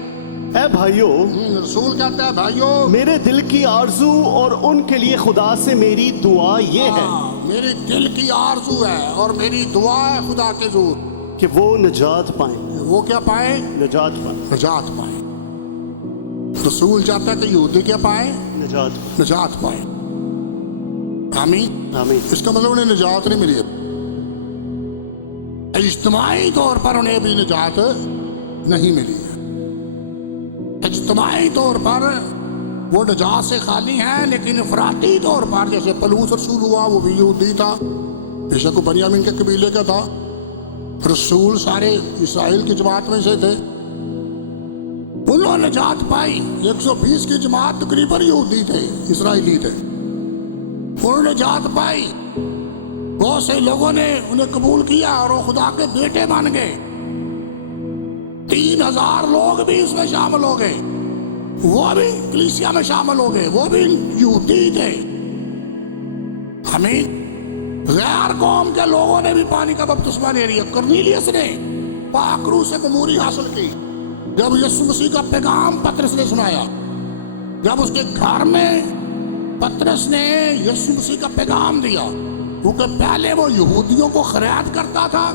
ऐ भाइयों, रसूल कहता है, भाइयों, मेरे दिल की आरजू और उनके लिए खुदा से मेरी दुआ ये है, मेरे दिल की आरजू है और मेरी दुआ है खुदा के जोर, कि वो निजात पाए। वो क्या पाए? निजात पाए। निजात पाए। रसूल चाहता है कि यहूदी क्या पाए? निजात पाए। आमीन। आमीन। इसका मतलब उन्हें निजात नहीं मिली। इज्तिमाई तौर पर उन्हें भी निजात नहीं मिली है। इज्तिमाई तौर पर वो निजात से खाली हैं, लेकिन अफराती तौर पर, जैसे पलूस रसूल हुआ, वो भी यहूदी था, बेशक वो बनियामीन के कबीले का था। रसूल सारे इसराइल की जमात में से थे, उन्होंने निजात पाई। 120 की जमात तकरीबन यहूदी थे, इसराइली थे, उन्होंने निजात पाई। बहुत से लोगों ने उन्हें कबूल किया और वो खुदा के बेटे बन गए। 3000 लोग भी उसमें शामिल हो गए, वो भी कलीसिया में शामिल हो गए, वो भी यहूदी थे। हमें गैर कौम के लोगों ने भी पानी का बपतिस्मा ले लिया। कुरनेलियस ने पाक रूह से ममूरी हासिल की जब यीशु मसीह का पैगाम पतरस ने सुनाया। جب اس کے گھر میں پترس نے یسوع مسیح کا پیغام دیا، کیونکہ پہلے وہ یہودیوں کو خیرات کرتا تھا،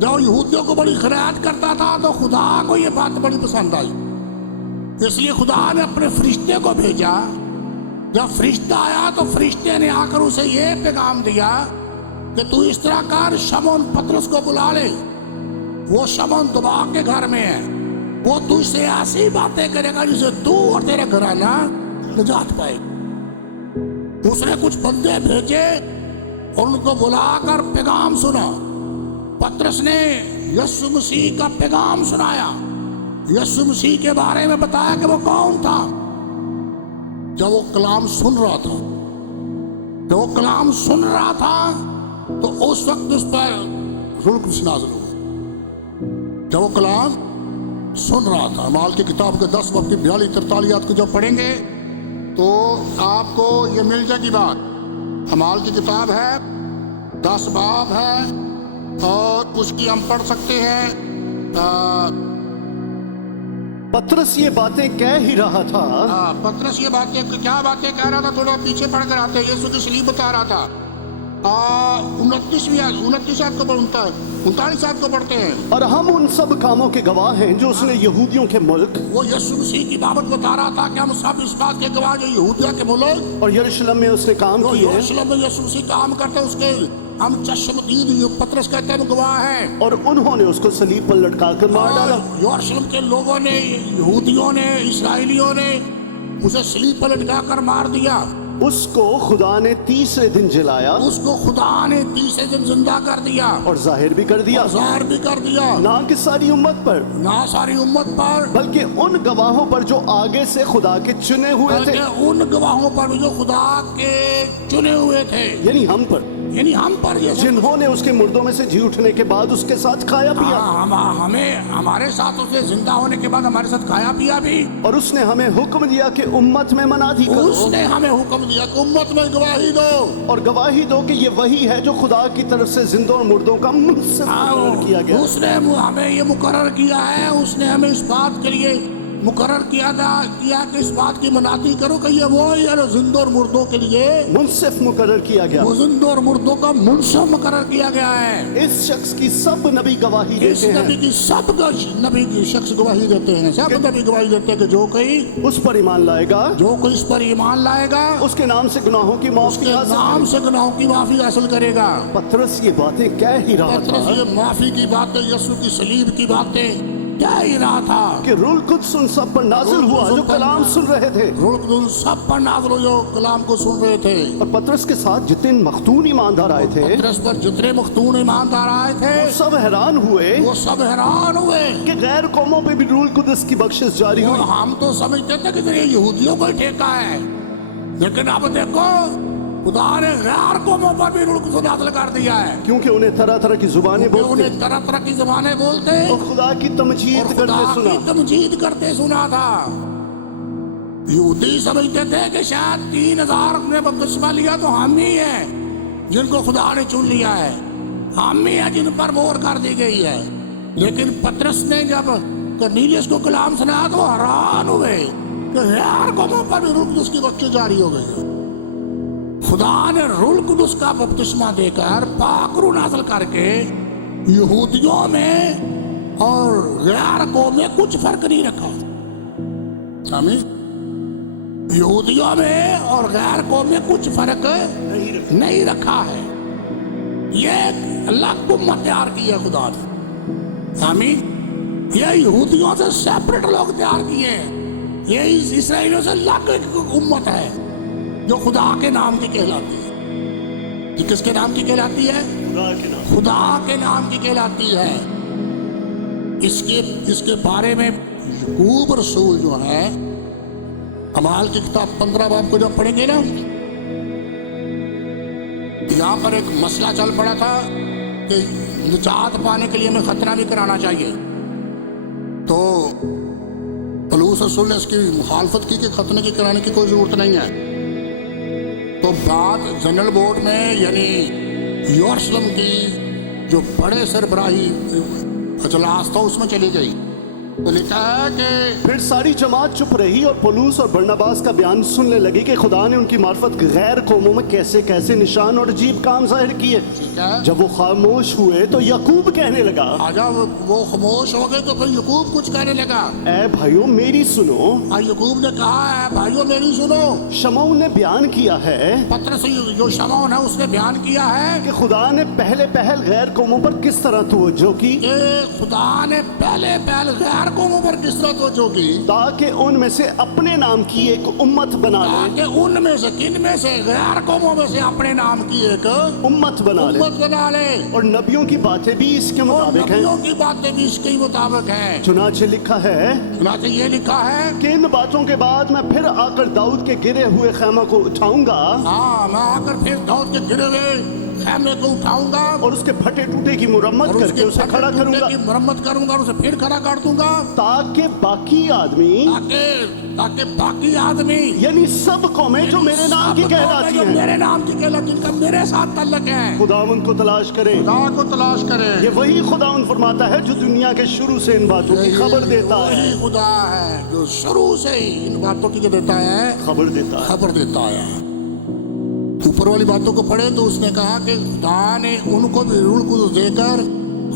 جب یہودیوں کو بڑی خیرات کرتا تھا تو خدا کو یہ بات بڑی پسند آئی، اس لیے خدا نے اپنے فرشتے کو بھیجا۔ جب فرشتہ آیا تو فرشتے نے آ کر اسے یہ پیغام دیا کہ تو اس طرح کر، شمعون پترس کو بلا لے، وہ شمعون دباغ کے گھر میں ہے، وہ تجھ سے ایسی باتیں کرے گا جسے تو اور تیرا گھرانہ نجات پائے۔ اس نے کچھ بندے بھیجے اور ان کو بلا کر پیغام سنا۔ پترس نے یسوع مسیح کا پیغام سنایا، یسوع مسیح کے بارے میں بتایا کہ وہ کون تھا۔ جب وہ کلام سن رہا تھا، جب وہ کلام سن رہا تھا تو اس وقت اس پر روح القدس نازل ہوا۔ جب وہ کلام سن رہا تھا، اعمال کی کتاب کے 10 باب کی 42-43 آیات کو جب پڑھیں گے تو آپ کو یہ مل جائے گی بات۔ اعمال کی کتاب ہے، 10 باب ہے اور اس کی ہم پڑھ سکتے ہیں۔ پترس یہ باتیں کہہ ہی رہا تھا، پترس یہ باتیں کیا باتیں کہہ رہا تھا؟ تھوڑا پیچھے پڑھ کر آتے ہیں۔ یسوع کی صلیب بتا رہا تھا۔ 29 آیت کو پڑھتا ہے، 39 آیت کو پڑھتے ہیں۔ اور ہم ان سب کاموں کے گواہ ہیں جو اس نے یہودیوں کے ملک وہ یسوع مسیح کی بابت بتا رہا تھا کہ ہم سب اس بات کے گواہ جو یہودیہ کے ملک اور یروشلم میں اس نے کام جو کیے، یروشلم میں یسوع مسیح کام کرتے ہیں اس کے ہم چشم دید پترس کہتے ہیں گواہ ہیں۔ اور انہوں نے اس کو صلیب پر لٹکا کر مار ڈالا۔ یروشلم کے لوگوں نے، یہودیوں نے، اسرائیلیوں نے اسے صلیب پر لٹکا کر مار دیا۔ اس کو خدا نے تیسرے دن جلایا، اس کو خدا نے تیسرے دن زندہ کر دیا اور ظاہر بھی کر دیا، ظاہر بھی کر دیا، نہ کہ ساری امت پر نہ ساری امت پر بلکہ ان گواہوں پر جو آگے سے خدا کے چنے ہوئے تھے، بلکہ ان گواہوں پر بھی جو خدا کے چنے ہوئے تھے، یعنی ہم پر، یعنی ہم پر، جنہوں نے اس کے مردوں میں سے جی اٹھنے کے بعد اس کے ساتھ کھایا پیا، ہمیں ہمارے ساتھ اس نے زندہ ہونے کے بعد ہمارے ساتھ کھایا پیا بھی، اور اس نے ہمیں حکم دیا کہ امت میں منادی کرو، اس نے ہمیں حکم دیا کہ امت میں گواہی دو، اور گواہی دو کہ یہ وہی ہے جو خدا کی طرف سے زندوں اور مردوں کا منصف مقرر کیا گیا۔ اس نے ہمیں یہ مقرر کیا ہے، اس نے ہمیں اس بات کے لیے مقرر کیا کہ اس بات کی منادی کرو کہ یہ وہی ہے جو زندوں اور مردوں کے لیے منصف مقرر کیا گیا، وہ زندوں اور مردوں کا منصف مقرر کیا گیا ہے۔ اس شخص کی سب نبی گواہی اس دیتے نبی ہیں، کی سب نبی کی شخص گواہی دیتے ہیں، سب نبی گواہی دیتے ہیں کہ جو کوئی اس پر ایمان لائے گا، جو کوئی اس پر ایمان لائے گا اس کے نام سے گناہوں کی اس معافی کے حاصل نام سے گناہوں کی معافی حاصل کرے گا۔ پترس یہ باتیں کہہ ہی رہا پترس تھا یہ معافی کی باتیں، یسوع کی صلیب کی باتیں کہہ ہی رہا تھا کہ روح القدس ان سب پر نازل ہوا جو کلام سن رہے تھے، روح القدس سب پر نازل ہو جو کلام کو سن رہے تھے۔ اور پترس کے ساتھ جتنے مختون ایماندار آئے تھے پترس پر جتنے مختون ایماندار آئے تھے سب حیران ہوئے وہ سب حیران ہوئے کہ غیر قوموں پہ بھی روح القدس کی بخشش جاری اور ہوئی۔ ہم تو سمجھتے تھے کہ یہ یہودیوں کو ہی ٹھیکا ہے، لیکن اب دیکھو خدا نے غیر قوموں پر بھی روح القدس نازل کر دیا ہے، کیونکہ انہیں طرح طرح کی زبانیں بولتے انہیں طرح طرح کی زبانیں بولتے اور خدا کی اور تمجید خدا کرتے کی سنا۔ تمجید کرتے سنا تھا۔ یہودی سمجھتے تھے کہ شاید 3000 نے بپتسمہ لیا تو ہم ہی ہیں جن کو خدا نے چن لیا ہے، ہم ہی ہیں جن پر مہر کر دی گئی ہے۔ لیکن پترس نے جب کرنیلیس کو کلام سنایا تو حیران ہوئے کہ غیر قوموں پر بھی روح القدس کی بخشش جاری ہو گئی ہے۔ خدا نے روح القدس کا بپتسمہ دے کر پاک روح نازل کر کے یہودیوں میں اور غیر قوم میں کچھ فرق نہیں رکھا، سامنے یہودیوں میں اور غیر قوم میں کچھ فرق نہیں رکھا ہے۔ یہ ایک الگ امت تیار کی ہے خدا نے، آمین۔ یہ یہودیوں سے سیپریٹ لوگ تیار کیے ہیں، یہ اسرائیلیوں سے الگ ایک امت ہے جو خدا کے نام کی کہلاتی ہے۔ یہ کس کے نام کی کہلاتی ہے؟ خدا کے نام کی کہلاتی ہے۔ اس کے بارے میں یعقوب رسول جو ہے اعمال کی کتاب 15 باب کو جب پڑھیں گے نا، یہاں پر ایک مسئلہ چل پڑا تھا کہ نجات پانے کے لیے ہمیں ختنہ بھی کرانا چاہیے، تو پولس رسول نے اس کی مخالفت کی کہ ختنے کی کرانے کی کوئی ضرورت نہیں ہے۔ تو بات جنرل بورڈ میں یعنی یروشلم کی جو بڑے سربراہی اجلاس تھا اس میں چلی گئی، تو لکھا ہے کہ پھر ساری جماعت چپ رہی اور پولوس اور برناباس کا بیان سننے لگی کہ خدا نے ان کی معرفت غیر قوموں میں کیسے کیسے نشان اور عجیب کام ظاہر کیے. ٹھیک ہے. جب وہ خاموش ہوئے تو یعقوب کہنے لگا, جب وہ خاموش ہو گئے تو پھر یعقوب کچھ کہنے لگا. اے بھائیوں میری سنو. یعقوب نے کہا ہے بھائیوں میری سنو. شمعون نے بیان کیا ہے پطرس جو شمعون ہے اس نے بیان کیا ہے کہ خدا نے پہلے پہل غیر قوموں پر کس طرح توجہ کی, کہ خدا نے پہلے غیر قوموں پر کس طرح توجہ کی, تاکہ ان میں سے اپنے نام کی ایک امت بنا لے. تاکہ ان میں سے کن میں سے غیر قوموں میں سے اپنے نام کی ایک امت بنا لے. امت بنا لے. اور نبیوں کی باتیں بھی اس کے اور مطابق ہیں. نبیوں کی باتیں بھی اس کے مطابق ہیں. چنانچہ لکھا ہے, چنانچہ یہ لکھا ہے کہ ان باتوں کے بعد میں پھر آ کر داؤد کے گرے ہوئے خیمہ کو اٹھاؤں گا, ہاں میں آ کر پھر داؤد کے گرے ہوئے خیمے کو اٹھاؤں گا اور اس کے پھٹے ٹوٹے کی مرمت اور کر اس کے اسے کھڑا کروں گا, کی مرمت کروں گا اور اسے پھر کھڑا کر دوں گا, تاکہ باقی آدمی تاکہ باقی آدمی یعنی سب قومیں جو میرے نام کی کہلاتی جو ہیں میرے نام کی کہلاتی جن کا میرے ساتھ تعلق ہے خدا ان کو تلاش کرے. خدا کو تلاش کرے. یہ وہی خدا فرماتا ہے جو دنیا کے شروع سے ان باتوں کی خبر دیتا ہے. وہی خدا ہے جو شروع سے ہی ان باتوں کی دیتا ہے, خبر دیتا ہے. خبر دیتا ہے. اوپر والی باتوں کو پڑھے تو اس نے کہا کہ خدا نے ان کو بھی روح القدس دے کر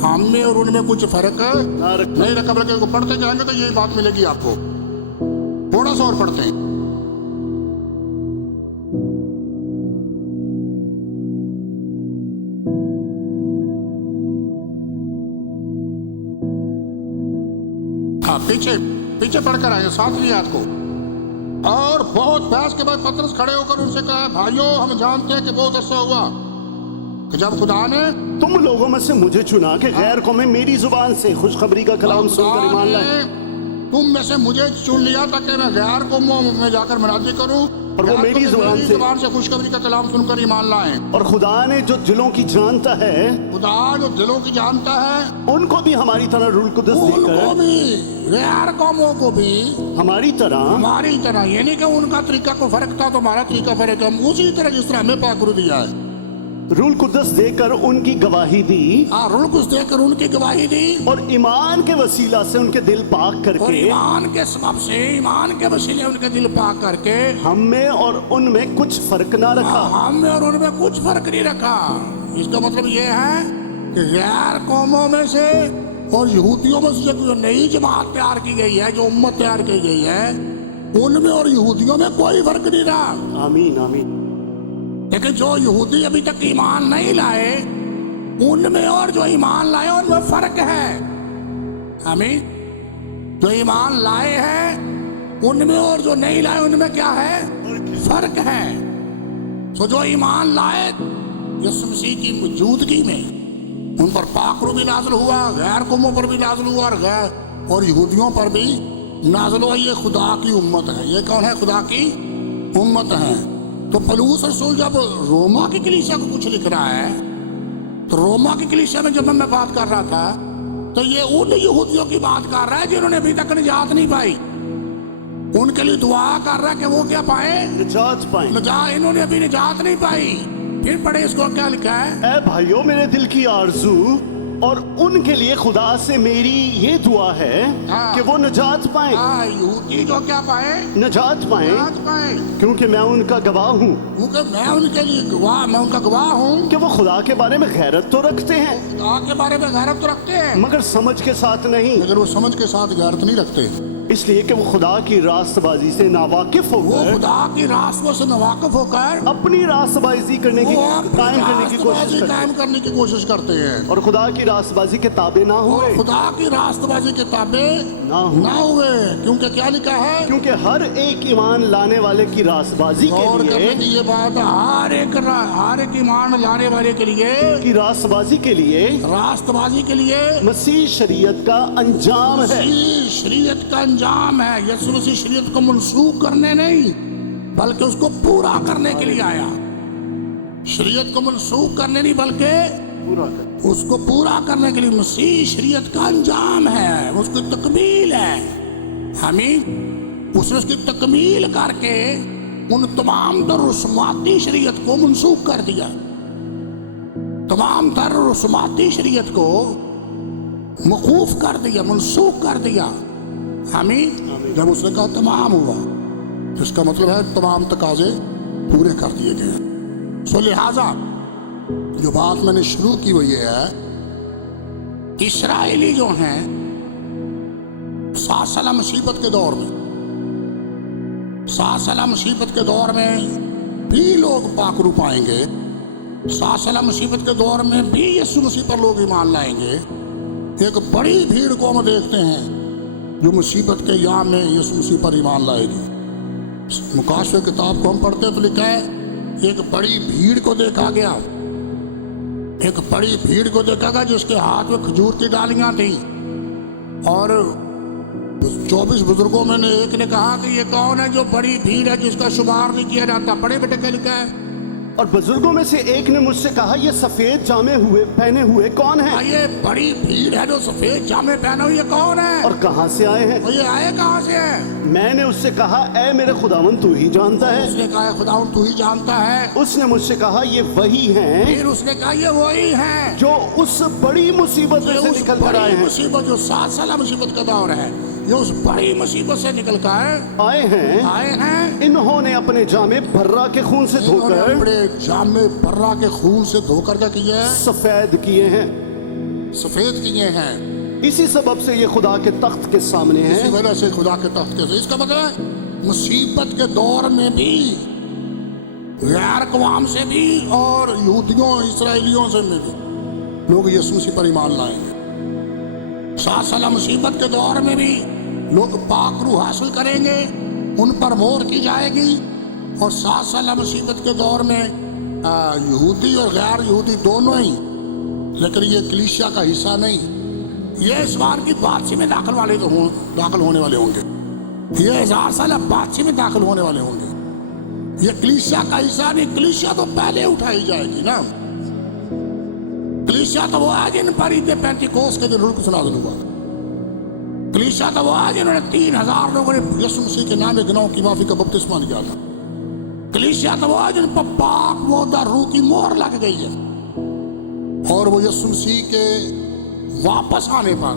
ہم میں اور ان میں کچھ فرق نہیں رکھا, بلکہ کو پڑھتے جائیں گے تو یہ بات ملے گی آپ کو. تھوڑا سا اور پڑھتے ہیں. ہاں پیچھے پڑھ کر آئے 7ویں آیت کو. اور بہت بحث کے بعد پطرس کھڑے ہو کر ان سے کہا, بھائیوں ہم جانتے ہیں کہ بہت عرصہ ہوا کہ جب خدا نے تم لوگوں میں سے مجھے چنا کہ غیر قومیں میری زبان سے خوشخبری کا کلام سن کر ایمان لائیں. تم میں سے مجھے چن لیا تھا کہ میں غیر قوموں میں جا کر مناظر کروں اور وہ میری زبان سے خوشخبری کا کلام سن کر ایمان لائیں. اور خدا نے جو دلوں کی جانتا ہے, خدا جو دلوں کی جانتا ہے ان کو بھی ہماری طرح روح القدس دے ان کو کر بھی غیر قوموں کو بھی ہماری طرح یہ نہیں کہ ان کا طریقہ کو فرق تھا تو ہمارا طریقہ فرق ہے, ہم اسی طرح جس طرح ہمیں پاک روح دیا ہے روح القدس دے کر ان کی گواہی دی, روح القدس دے کر ان کی گواہی دی, اور ایمان کے وسیلہ سے ان کے دل پاک کر اور کے ایمان کے سبب سے ایمان کے وسیلے ان کے دل پاک کر کے ہم میں اور ان میں کچھ فرق نہ رکھا. ہم میں اور ان میں کچھ فرق نہیں رکھا. اس کا مطلب یہ ہے کہ غیر قوموں میں سے اور یہودیوں میں سے جو نئی جماعت تیار کی گئی ہے, جو امت تیار کی گئی ہے, ان میں اور یہودیوں میں کوئی فرق نہیں رہا. آمین آمین. لیکن جو یہودی ابھی تک ایمان نہیں لائے ان میں اور جو ایمان لائے ان میں فرق ہے. آمین. جو ایمان لائے ہیں ان میں اور جو نہیں لائے ان میں کیا ہے, فرق ہے. تو جو ایمان لائے یسوع مسیح کی موجودگی میں ان پر پاک روح بھی نازل ہوا, غیر قوموں پر بھی نازل ہوا اور یہودیوں پر بھی نازل ہوا. یہ خدا کی امت ہے. یہ کون ہے؟ خدا کی امت ہے. تو پولس رسول جب روما کی کلیسیا کو کچھ لکھ رہا ہے تو روما کی کلیسیا میں جب میں بات کر رہا تھا تو یہ ان یہودیوں کی بات کر رہا ہے جنہوں نے ابھی تک نجات نہیں پائی. ان کے لیے دعا کر رہا ہے کہ وہ کیا پائیں, نجات پائیں. انہوں نے ابھی نجات نہیں پائی. پھر پڑھے اس کو کیا لکھا ہے, اے بھائیوں میرے دل کی آرزو اور ان کے لیے خدا سے میری یہ دعا ہے کہ وہ نجات پائیں. یہودی جو کیا پائیں, نجات پائیں, کیونکہ میں ان کا گواہ ہوں, کیونکہ میں ان کے لیے گواہ, میں ان کا گواہ ہوں کہ وہ خدا کے بارے میں غیرت تو رکھتے ہیں, خدا کے بارے میں غیرت تو رکھتے ہیں, مگر سمجھ کے ساتھ نہیں. مگر وہ سمجھ کے ساتھ غیرت نہیں رکھتے, اس لیے کہ وہ خدا کی راست بازی سے ناواقف ہو کر, خدا کی راستوں سے ناواقف ہو کر اپنی راست بازی قائم کرنے کی کوشش کرتے ہیں, اور خدا کی راست بازی کے تابع نہ ہوئے, خدا کی راست بازی کے تابع نہ ہوئے. کیونکہ کیا لکھا ہے, کیونکہ ہر ایک ایمان لانے والے کی راست بازی کے لیے, یہ بات ہر ایک ایمان لانے والے کے لیے کی راست بازی کے لیے مسیح شریعت کا انجام ہے. شریعت کا انجام ہے. یسوع مسیح شریعت کو منسوخ کرنے نہیں بلکہ اس کو پورا کرنے کے لیے آیا. شریعت کو منسوخ کرنے نہیں بلکہ اس کو پورا کرنے کے لیے. مسیح شریعت کا انجام ہے, اس کی تکمیل ہے. اس نے اس کی تکمیل کر کے ان تمام تر رسوماتی شریعت کو منسوخ کر دیا. تمام تر رسوماتی شریعت کو موقوف کر دیا, منسوخ کر دیا. आमीन। जब उसने कहा तमाम हुआ, इसका मतलब है तमाम तकाजे पूरे कर दिए गए। सो लिहाजा जो बात मैंने शुरू की वो ये है, इसराइली जो हैं 7 साल मुसीबत के दौर में, 7 साल मुसीबत के दौर में भी लोग पाकरू पाएंगे, 7 साल मुसीबत के दौर में भी यीशु मसीह पर लोग ईमान लाएंगे। एक बड़ी भीड़ को हम देखते हैं जो मुसीबत के याम में यीशु मसीह पर ईमान लाएगी। मुकाशवे किताब को हम पढ़ते हैं तो लिखा है, एक बड़ी भीड़ को देखा गया, एक बड़ी भीड़ को देखा गया जिसके हाथ में खजूर की डालियां थी। और 24 बुजुर्गों में एक ने कहा कि ये कौन है जो बड़ी भीड़ है जिसका शुमार नहीं किया जाता। बड़े बेटे क्या लिखा है? और बुजुर्गों में से एक ने मुझसे कहा, ये सफेद जामे हुए पहने हुए कौन है? ये बड़ी भीड़ है जो सफेद जामे पहने हुए, ये कौन है और कहां से आए हैं? और ये आए कहां से है? मैंने उससे कहा, ऐ मेरे खुदावंद तू ही जानता है। उसने कहा, खुदावंद तू ही जानता है। उसने मुझसे कहा, ये वही हैं। फिर उसने कहा, ये वही हैं जो उस बड़ी मुसीबत में से निकल कर आए हैं। मुसीबत जो 7 साल मुसीबत का दौर है, ये उस बड़ी मुसीबत से निकल कर आए हैं। इन्होंने अपने जामे बर्रा के खून से धोकर, अपने जामे बर्रा के खून से धोकर क्या किए? सफेद किए हैं, सफेद किए हैं। इसी सबब से ये खुदा के तख्त के सामने हैं। इसी वजह से खुदा के तख्त के, इसका मतलब है मुसीबत के दौर में भी गैर कवाम से भी और यहूदियों इसराइलियों से में भी लोग यीशु मसीह पर ईमान लाएंगे। 7 साल मुसीबत के दौर में भी लोग पाकरू हासिल करेंगे, उन पर मोहर की जाएगी। और 7 साल मुसीबत के दौर में यहूदी और गैर यहूदी दोनों ही, लेकिन ये कलीसिया का हिस्सा नहीं, ये इस बार की बादशाही में दाखिल होने वाले होंगे। ये 1000 साल बादशाही में दाखिल होने वाले होंगे। ये कलीसिया का हिस्सा नहीं, कलीसिया तो पहले उठाई जाएगी ना। कलीसिया तो वो आज इन पर ईद पेंटिकोस्त के दिन रुक सुना दूंगा। कलीसिया तो वो आज इन्होंने 3000 लोगों ने यीशु मसीह के नाम में गुनाहों की माफी का बपतिस्मा लिया था। कलीसिया तो वो आज इन पर पाक मोहर रूह की मोहर लग गई है। और वो यीशु मसीह के वापस आने पर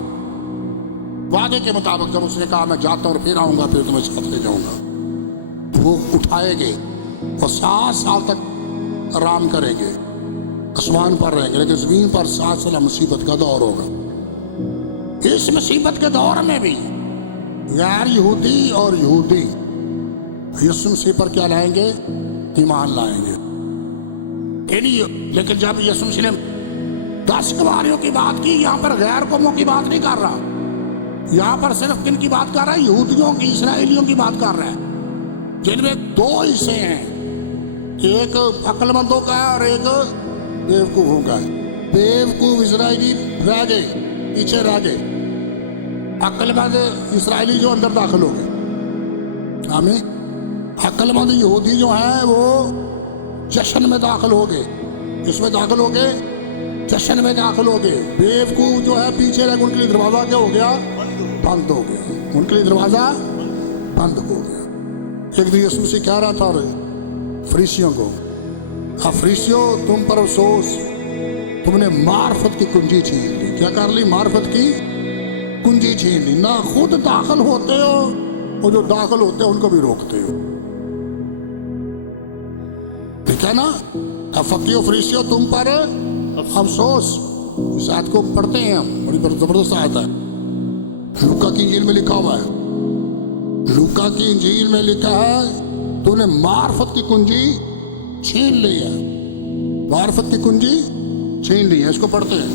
वादे के मुताबिक जब उसने कहा मैं जाता और फिर आऊंगा, फिर तुम्हें साथ ले जाऊंगा, वो उठाएंगे और 7 साल तक आराम करेंगे, आसमान पर रहेंगे, लेकिन जमीन पर 7 साल मुसीबत का दौर होगा। इस मुसीबत के दौर में भी गैर यहूदी और यहूदी यीशु मसीह पर क्या लाएंगे? ईमान लाएंगे। लेकिन जब यीशु मसीह ने 10 गवारियों की बात की, यहाँ पर गैर कौमों की बात नहीं कर रहा, यहाँ पर सिर्फ किन की बात कर रहा है? यहूदियों की, इसराइलियों की बात कर रहा है, जिनमें 2 हिस्से हैं, एक अक्लमंदों का है और एक बेवकूफों का है। बेवकूफ इसराइली रह गए, पीछे रह गए, अक्लमंद इसराइली जो अंदर दाखिल हो गए। आमीन। अक्लमंद यहूदी जो हैं वो जश्न में दाखिल हो गए, इसमें दाखिल हो गए, जश्न में दाखिल हो गए। बेवकूफ जो है पीछे रह गए, उनके लिए दरवाजा क्या हो गया? बंद हो गया। उनके लिए दरवाजा बंद हो गया। एक दिन यीशु मसीह कह रहा था फरीसियों को, फरीसियों तुम पर अफसोस, तुमने मार्फत की कुंजी छीन ली। क्या कर ली? मार्फत की कुंजी छीन ली। ना खुद दाखिल होते हो और जो दाखिल होते हो उनको भी रोकते हो। ठीक है ना? फकीर फरीसियों तुम पर अफसोस। इस आयत को पढ़ते हैं हम, बड़ी जबरदस्त आयत है। लूका की इंजील में लिखा हुआ है, लूका की इंजील में लिखा है तूने मार्फत की कुंजी छीन ली है। मार्फत की कुंजी छीन ली है। इसको पढ़ते हैं,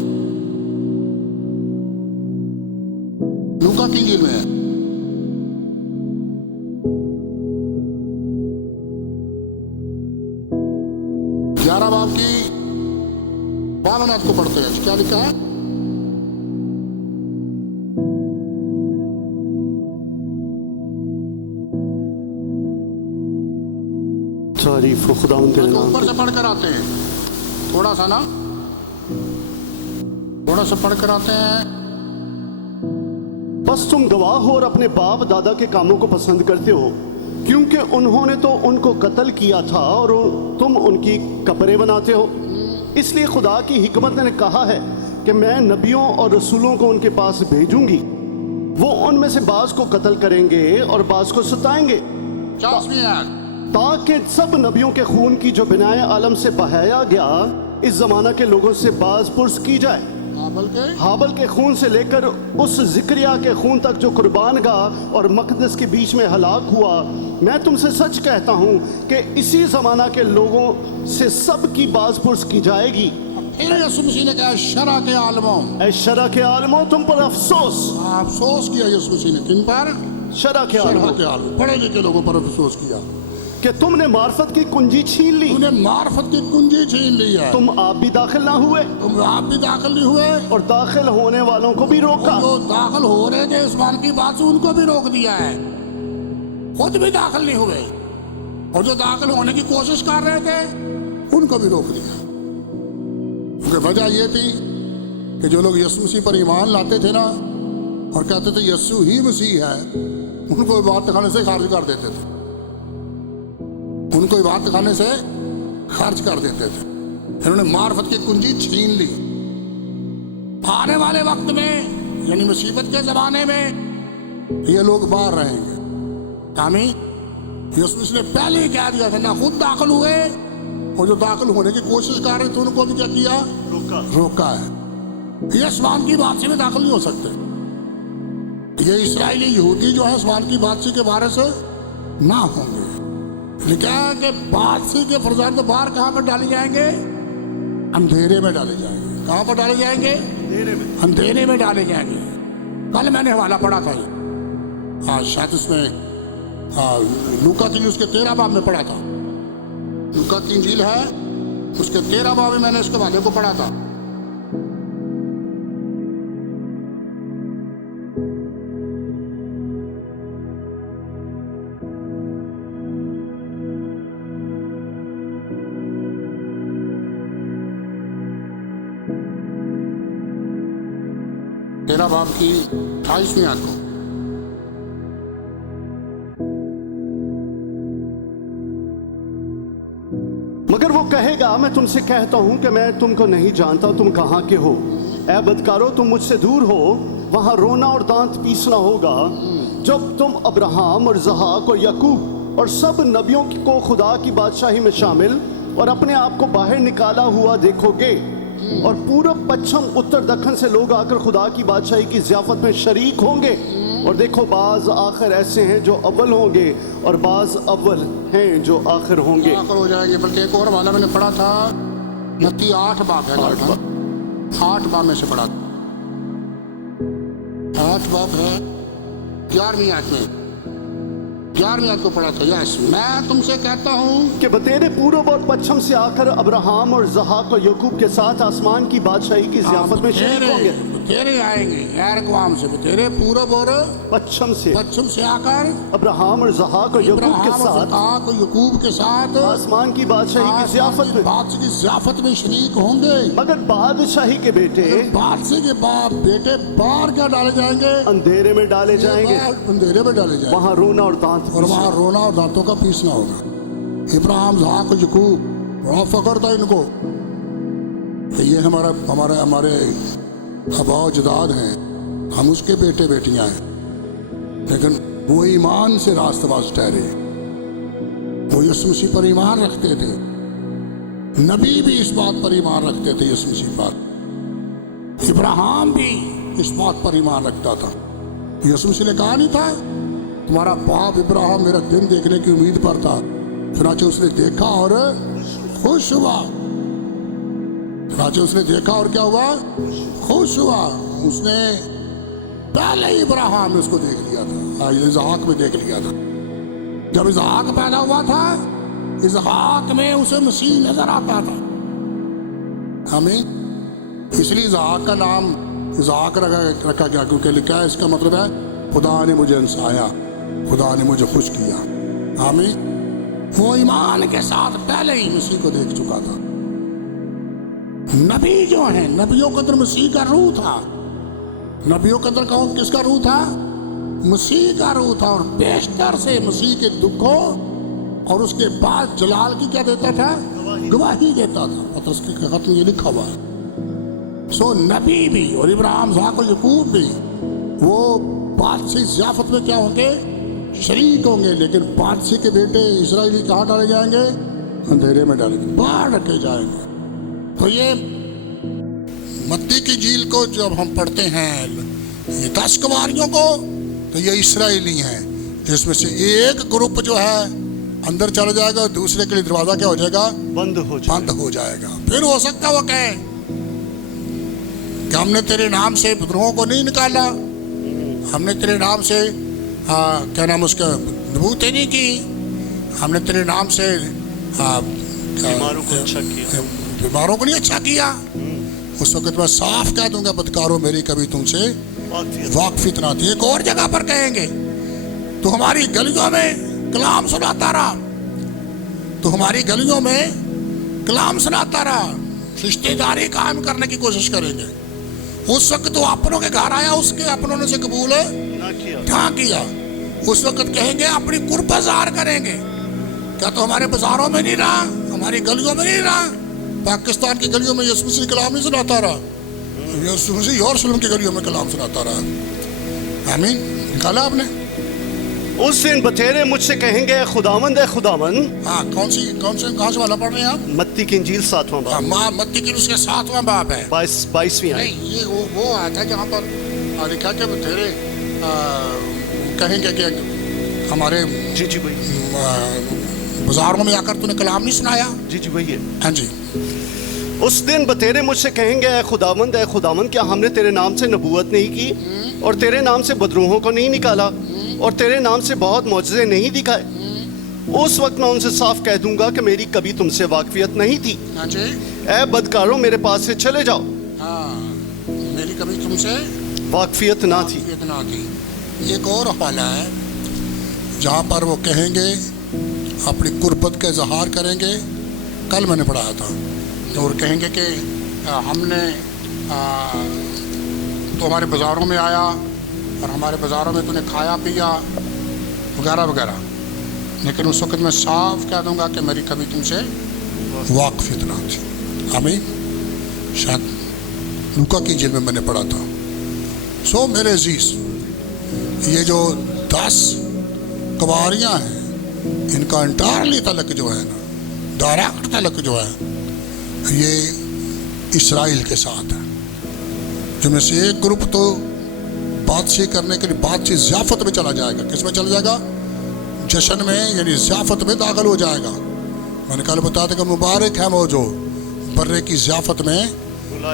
लूका की इंजील में है। ग्यारह बाब की 52 आयत को पढ़ते हैं। क्या लिखा है? तारीफ हो खुदावंद के नाम। ऊपर से पढ़ कर आते हैं, थोड़ा सा ना, थोड़ा सा पढ़ कर आते हैं। बस तुम गवाह हो और अपने बाप दादा के कामों को पसंद करते हो, क्योंकि उन्होंने तो उनको कत्ल किया था और तुम उनकी कब्रें बनाते हो। इसलिए खुदा की हिकमत ने कहा है कि मैं नबियों और रसूलों को उनके पास भेजूंगी, वो उनमें से बाज को कत्ल करेंगे और बाज को सताएंगे 50वीं आयत, ताकि सब नबियों के खून की जो बिनाए आलम से बहाया गया इस जमाना के लोगों से बाज पुरस की जाए। हाबल के खून से लेकर उस जिक्रिया के खून तक जो कुर्बान गाह और मकदस के बीच में हलाक हुआ, मैं तुमसे सच कहता हूँ कि इसी जमाना के लोगों से सब की बाज पुरस की जाएगी। फिर यीशु मसीह ने कहा शरा के आलमों, ऐ शरा के आलमों तुम पर अफसोस। अफसोस किया यीशु मसीह ने किन पर? शरा के शरा आलमों के आलम, पढ़े लिखे लोगों पर अफसोस किया कि तुमने मार्फत की कुंजी छीन ली, तूने मार्फत की कुंजी छीन ली है, तुम आप भी दाखिल ना हुए तुम आप भी दाखिल नहीं हुए, और दाखिल होने वालों को भी रोका। जो दाखिल हो रहे थे इस्माइल की बात से उनको भी रोक दिया है, खुद भी दाखिल नहीं हुए, और जो दाखिल होने की कोशिश कर रहे थे उनको भी रोक दिया। क्योंकि वजह ये थी कि जो लोग यीशु मसीह पर ईमान लाते थे ना और कहते थे यीशु ही मसीह है, उनको बात दिखाने से खारिज कर देते थे, उनको बात दिखाने से खारिज कर देते थे। इन्होंने मार्फत की कुंजी छीन ली। आने वाले वक्त में यानी मुसीबत के जमाने में ये लोग बाहर रहेंगे। आमीन। यीशु मसीह ने पहले ही कह दिया था, ना खुद दाखिल हुए और जो दाखिल होने की कोशिश कर रहे थे उनको भी क्या किया? रोका है। ये आसमान की बादशाही में दाखिल नहीं हो सकते। ये इस्राएली यहूदी जो है आसमान की बादशाही के बारे से ना होंगे। लिखा है कि बादशाही के फरजंद बाहर कहाँ पर डाले जाएंगे? अंधेरे में डाले जाएंगे। कहाँ पर डाले जाएंगे? अंधेरे में डाले जाएंगे। कल मैंने हवाला पढ़ा था, शायद उसमें लूका की उसके 13 बाब में पढ़ा था। लूका की इंजील है उसके 13 बाब में मैंने उसके हवाले को पढ़ा था। तेरा बाब की 28वीं आयत को। मगर वो कहेगा, मैं तुमसे कहता हूं कि मैं तुमको नहीं जानता, तुम कहाँ के हो। ऐ बदकारो, तुम मुझसे दूर हो, वहां रोना और दांत पीसना होगा जब तुम अब्राहम और इसहाक और याकूब और सब नबियों को खुदा की बादशाही में शामिल और अपने आप को बाहर निकाला हुआ देखोगे, और पूरब पश्चिम उत्तर दक्षिण से लोग आकर खुदा की बादशाही की ज़ियाफत में शरीक होंगे। और देखो, बाज आखिर ऐसे हैं जो अव्वल होंगे और बाज अव्वल हैं जो आखिर होंगे। आखिर हो जाएंगे। बल्कि एक और वाला मैंने पढ़ा था, मत्ती 8 बाब है, 8 बाब में से पढ़ा था। 8 बाब है 11वीं आयत में, 11वीं आयत को पढ़ा था। यस, मैं तुमसे कहता हूँ कि बतेरे पूरब और पश्चिम से आकर अब्राहम और इसहाक और याकूब के साथ आसमान की बादशाही की ज़ियाफत में शरीक होंगे। तेरे आएंगे एरकवाम से, तेरे पूरब और पश्चिम से आकर अब्राहम और इसहाक और याकूब के साथ आसमान की बादशाही की ज़ियाफत में शरीक होंगे। मगर बादशाही के बेटे, बादशाह के बेटे बाहर क्या डाले जाएंगे? अंधेरे में डाले जाएंगे। अंधेरे में डाले जाएंगे। वहाँ रोना और दांत, और वहाँ रोना और दांतों का पीसना होगा। इब्राहिम, इसहाक और याकूब, बड़ा फख्र था इनको, ये हमारे अबाव जदाद हैं, हम उसके बेटे बेटियां हैं। लेकिन वो ईमान से रास्तबाज ठहरे, वो यीशु मसीह पर ईमान रखते थे। नबी भी इस बात पर ईमान रखते थे, यीशु मसीह पर। इब्राहिम भी इस बात पर ईमान रखता था। यीशु मसीह ने कहा नहीं था, तुम्हारा बाप इब्राहिम मेरा दिन देखने की उम्मीद पर था, चुनाचे उसने देखा और खुश हुआ। चुनाचे उसने देखा और क्या हुआ? खुश हुआ। उसने पहले ही इब्राहिम ने उसको देख लिया था, इसहाक में देख लिया था। जब इसहाक पैदा हुआ था, इसहाक में उसे मसीह नजर आता था। हमें इसलिए इसहाक का नाम इसहाक रखा गया, क्योंकि लिखा है, इसका मतलब है खुदा ने मुझे हंसाया, खुदा ने मुझे खुश किया। हमें वो ईमान के साथ पहले ही मसीह को देख चुका था। नबी जो है, नबियों के अंदर मसीह का रूह था। नबियों के अंदर कहो किसका रूह था? मसीह का रूह था। और बेशतर से मसीह के दुखों और उसके बाद जलाल की क्या देता था? गवाही देता था। पतरस के खत में ये लिखा हुआ है। सो नबी भी और इब्राहिम, इसहाक और याकूब भी वो बादशाही ज़ियाफत में क्या होंगे, शरीक होंगे। लेकिन बादशाह के बेटे इसराइली कहाँ डाले जाएंगे, अंधेरे में डालेंगे, बाहर रखे जाएंगे। तो ये मत्ती की झील को जब हम पढ़ते हैं, ये 10 कुमारियों को, तो ये इसराइली हैं, जिसमें से एक ग्रुप जो है अंदर चला जाएगा, दूसरे के लिए दरवाजा क्या हो जाएगा, बंद हो जाएगा। फिर हो सकता वो कहे कि हमने तेरे नाम से विद्रोहों को नहीं निकाला, हमने तेरे नाम से क्या नाम उसका नबूवतें नहीं की, हमने तेरे नाम से बीमारों को अच्छा किया, बीमारों को नहीं अच्छा किया। उस वक्त मैं साफ कह दूंगा, बदकारों मेरी कभी तुमसे वाकफियत ना थी। एक और जगह पर कहेंगे, तो हमारी गलियों में कलाम सुनाता रहा, तो हमारी गलियों में कलाम सुनाता रहा, रिश्तेदारी कायम करने की कोशिश करेंगे। उस वक्त तो अपनों के घर आया, उसके अपनों ने से कबूल ना किया। उस वक्त कहेंगे अपनी कुर्ब ज़ाहिर करेंगे, क्या तो हमारे बाजारों में नहीं रहा, हमारी गलियों में नहीं रहा। पाकिस्तान की गलियों में यीशु मसीह कलाम नहीं सुनाता रहा, यीशु मसीह यरूशलेम की गलियों में कलाम सुनाता रहा। आमीन, निकाला आपने। उस दिन बतेरे मुझसे कहेंगे, खुदावंद है खुदावंद। हाँ, कौन से कहाँ से वाला पढ़ रहे हैं आप? मत्ती की इंजील 7वां बाब, मत्ती की उसके 7वां बाब है, 22वीं आयत। नहीं, ये वो आया था जहाँ पर लिखा कि बतेरे कहेंगे कि हमारे जी भाई, बाजारों में आकर तूने कलाम नहीं सुनाया। जी वही है। हाँ जी। उस दिन बतेरे मुझसे कहेंगे, ऐ खुदावंद क्या हमने तेरे नाम से नबूवत नहीं की, और तेरे नाम से बदरूहों को नहीं निकाला, और तेरे नाम से बहुत मौजज़े नहीं दिखाए? उस वक्त मैं उनसे साफ कह दूंगा कि मेरी कभी तुमसे वाकफियत नहीं थी। हाँ जी। ऐ बदकारों, मेरे पास से चले जाओ। हाँ, मेरी कभी तुमसे वाकफियत ना थी। एक और हवाला है जहाँ पर वो कहेंगे, अपनी कुर्बत का इजहार करेंगे, कल मैंने पढ़ाया था, और कहेंगे कि हमने तो हमारे बाज़ारों में आया और हमारे बाज़ारों में तूने खाया पिया वगैरह वगैरह। लेकिन उस वक्त मैं साफ कह दूंगा कि मेरी कभी तुमसे वाकफियत ना थी। आमीन। शायद लूका की जेल में मैंने पढ़ा था। सो मेरे अजीज, ये जो 10 कुमारियाँ हैं, इनका इंटायरली तलक जो है ना, डायरेक्ट तलक जो है, ये इसराइल के साथ है। जिनमें से एक ग्रुप तो बादशाही करने के लिए बादशाही ज़ियाफत में चला जाएगा। किस में चला जाएगा? जश्न में, यानी ज़ियाफत में दाखिल हो जाएगा। मैंने कल बताया था कि मुबारक है वो जो बर्रे की ज़ियाफत में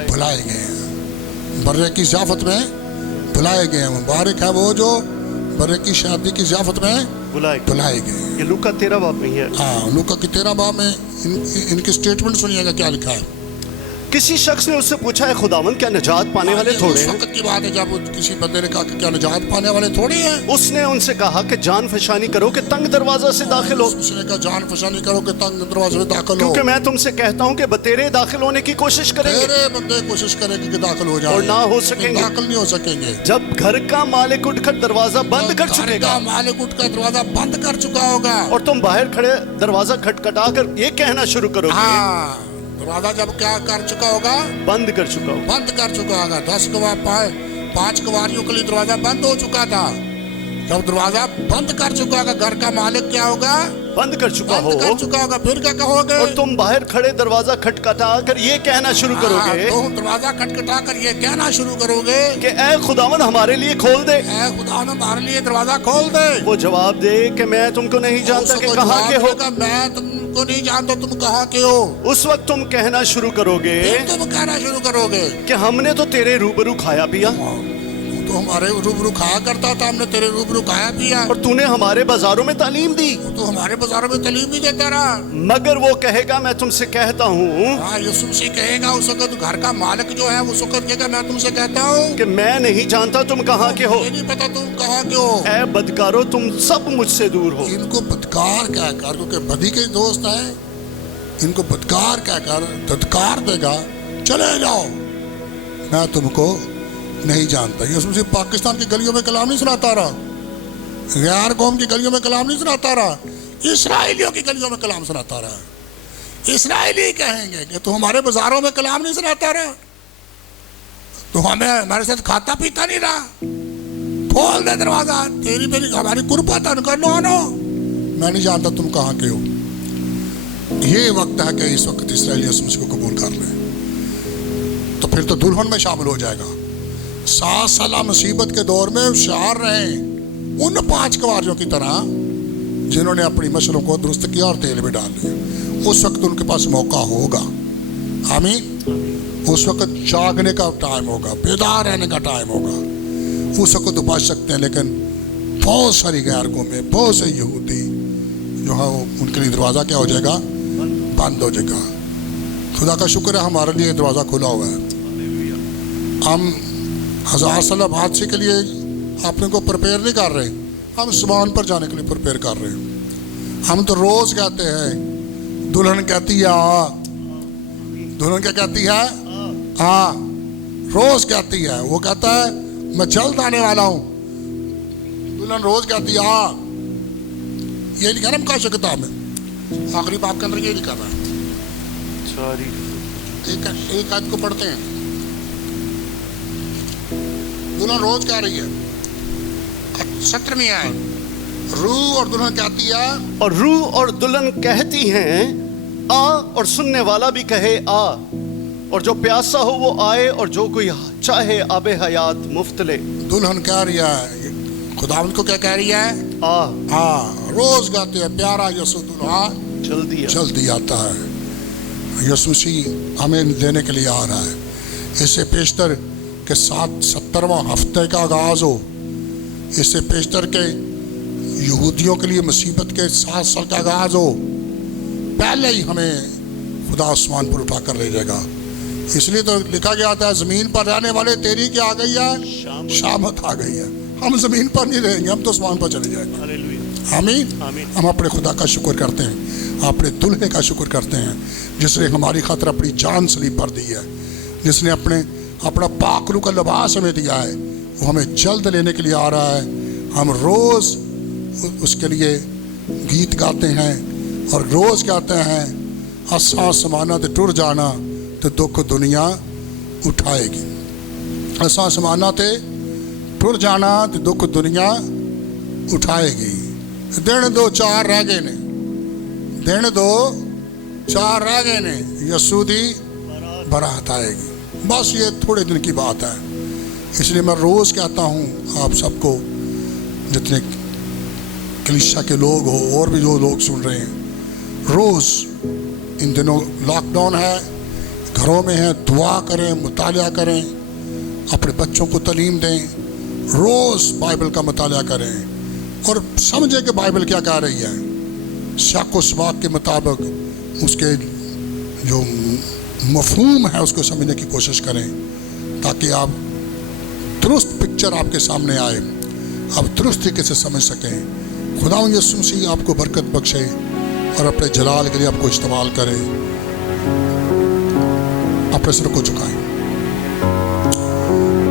बुलाए गए हैं, बर्रे की ज़ियाफत में बुलाए गए हैं। मुबारक है वो जो बर्रे की शादी की ज़ियाफत में बुलाए गए। ये लूका 13 बाब में है। हाँ, लूका की 13 बाब में इनकी स्टेटमेंट सुनिएगा क्या लिखा है। किसी शख्स ने उससे पूछा, है खुदावंद क्या निजात पाने वाले थोड़े हैं? उस वक्त की बात है जब किसी बंदे ने कहा कि क्या निजात पाने वाले थोड़े हैं। उसने उनसे कहा कि जान फशानी करो कि तंग दरवाजा से दाखिल हो। उसने कहा जान फशानी करो कि तंग दरवाजे से दाखिल हो, क्योंकि मैं तुमसे कहता हूँ कि बतेरे दाखिल होने की कोशिश करेंगे, तेरे बंदे कोशिश करेंगे कि दाखिल हो जाए, और ना हो सकेंगे, दाखिल नहीं हो सकेंगे। जब घर का मालिक उठकर दरवाजा बंद कर चुकेगा, मालिक उठकर दरवाजा बंद कर चुका होगा, और तुम बाहर खड़े दरवाजा खटखटा कर ये कहना शुरू करोगे। हाँ, दरवाजा जब क्या कर चुका होगा? बंद कर चुका होगा। बंद कर चुका होगा। 10 गवाह पाए, 5 कुवारियों के लिए दरवाजा बंद हो चुका था। जब दरवाजा बंद कर चुका होगा, घर का मालिक क्या होगा? बंद कर चुका होगा। फिर क्या कहोगे? और तुम बाहर खड़े दरवाजा खटखटा कर ये कहना शुरू करोगे, तुम दरवाजा खटखटा कर ये कहना शुरू करोगे कि ऐ खुदावंद हमारे लिए खोल दे, ऐ खुदावंद हमारे लिए दरवाजा खोल दे। वो जवाब दे कि मैं तुमको नहीं जानता कि कहाँ के हो। मैं तुमको नहीं जानता तुम कहाँ के हो। उस वक्त तुम कहना शुरू करोगे, तुम कहना शुरू करोगे कि हमने तो तेरे रूबरू खाया पिया, तो हमारे रूबरू खाया करता था, हमने तेरे रूबरू खाया पिया, और तूने हमारे बाजारों में तालीम दी, तो हमारे बाजारों में तालीम भी देता रहा। मगर वो कहेगा, मैं तुमसे कहता हूँ, हाँ, यीशु मसीह कहेगा उस वक्त, घर का मालिक जो है उस वक्त कहेगा, मैं तुमसे कहता हूँ कि मैं नहीं जानता तुम कहाँ के हो, नहीं पता तुम कहाँ के हो। ऐ बदकारो, तुम सब मुझसे दूर हो। इनको बदकार कहकर, क्योंकि बदी के दोस्त है, इनको बदकार कहकर धत्कार देगा, चले जाओ, मैं तुमको नहीं जानता। यीशु मसीह पाकिस्तान की गलियों में कलाम नहीं सुनाता रहा, गैर कौम की गलियों में कलाम नहीं सुनाता रहा, इसराइलियों की गलियों में कलाम सुनाता रहा। इसराइली कहेंगे कि तू हमारे बाजारों में कलाम नहीं सुनाता रहा, तो हमें हमारे साथ खाता पीता नहीं रहा, खोल दे दरवाजा, तेरी मेरी हमारी कुर्बत उनका नो नो, मैं नहीं जानता तुम कहाँ के हो। ये वक्त है कि इस वक्त इसराइली यीशु मसीह को कबूल कर ले, तो फिर तो दुल्हन में शामिल हो जाएगा। 7 साल मुसीबत के दौर में होशियार रहें उन 5 कुंवारियों की तरह जिन्होंने अपनी मसलों को दुरुस्त किया और तेल में डाल लिया। उस वक्त उनके पास मौका होगा। आमीन। उस वक्त जागने का टाइम होगा, बेदार रहने का टाइम होगा। उस वक्त तो बच सकते हैं, लेकिन बहुत सारी गैर कौमें, बहुत से यहूदी जो है उनके लिए दरवाज़ा क्या हो जाएगा, बंद हो जाएगा। खुदा का शुक्र है हमारे लिए दरवाज़ा खुला हुआ है। हम 1000 साल हादसे के लिए अपने को प्रिपेयर नहीं कर रहे, हम आसमान पर जाने के लिए प्रिपेयर कर रहे हैं। हम तो रोज कहते हैं, दुल्हन कहती है आ, दुल्हन क्या कहती है, हाँ रोज कहती है। वो कहता है मैं जल्द आने वाला हूँ, दुल्हन रोज कहती है आ। ये लिखा ना मुकाशा किताब में, आखिरी बाप के अंदर ये लिखा है। एक आयत को पढ़ते हैं, दुल्हन रोज कह रही है। 17वीं आयत, रूह और दुल्हन कहती है, और रूह और दुल्हन कहती हैं आ, और सुनने वाला भी कहे आ, और जो प्यासा हो वो आए, और जो कोई चाहे आबे हयात मुफ्त ले। दुल्हन कह रही है, खुदावंद को क्या कह रही है, आ। रोज गाते हैं प्यारा यसु दुल्हा जल्दी आता है। यसु मसीह हमें देने के लिए आ रहा है। इससे पेशतर के 70वां हफ्ते का आगाज हो, इससे पेशतर के यहूदियों के लिए मुसीबत के 7 साल का आगाज हो, पहले ही हमें खुदा आसमान पर उठा कर ले जाएगा। इसलिए तो लिखा गया था, जमीन पर रहने वाले तेरी क्या आ गई है, शामत आ गई है। हम जमीन पर नहीं रहेंगे, हम तो आसमान पर चले जाएंगे। आमीन। हम अपने खुदा का शुक्र करते हैं, अपने दुल्हे का शुक्र करते हैं जिसने हमारी खातिर अपनी जान सलीब पर दी है, जिसने अपना पाकरू का लिबास हमें दिया है। वो हमें जल्द लेने के लिए आ रहा है। हम रोज़ उसके लिए गीत गाते हैं और रोज़ कहते हैं, असा समाना ते टुर जाना तो दुख दुनिया उठाएगी। असा समाना ते टुर जाना तो दुख दुनिया उठाएगी। दिन 2-4 रह गए ने, दिन 2-4 रह गए ने, यसू दी बारात आएगी। बस ये थोड़े दिन की बात है। इसलिए मैं रोज़ कहता हूँ आप सबको, जितने कलीसिया के लोग हो और भी जो लोग सुन रहे हैं, रोज़ इन दिनों लॉकडाउन है, घरों में है, दुआ करें, मुतालिया करें, अपने बच्चों को तालीम दें, रोज़ बाइबल का मुतालिया करें और समझें कि बाइबल क्या कह रही है। शक व सबाक के मुताबिक उसके जो मफहूम है उसको समझने की कोशिश करें, ताकि आप दुरुस्त पिक्चर आपके सामने आए, आप दुरुस्त तरीके से समझ सकें। खुदावंद यीशु मसीह आपको बरकत बख्शे और अपने जलाल के लिए आपको इस्तेमाल करें। अपने सर को झुकाएं।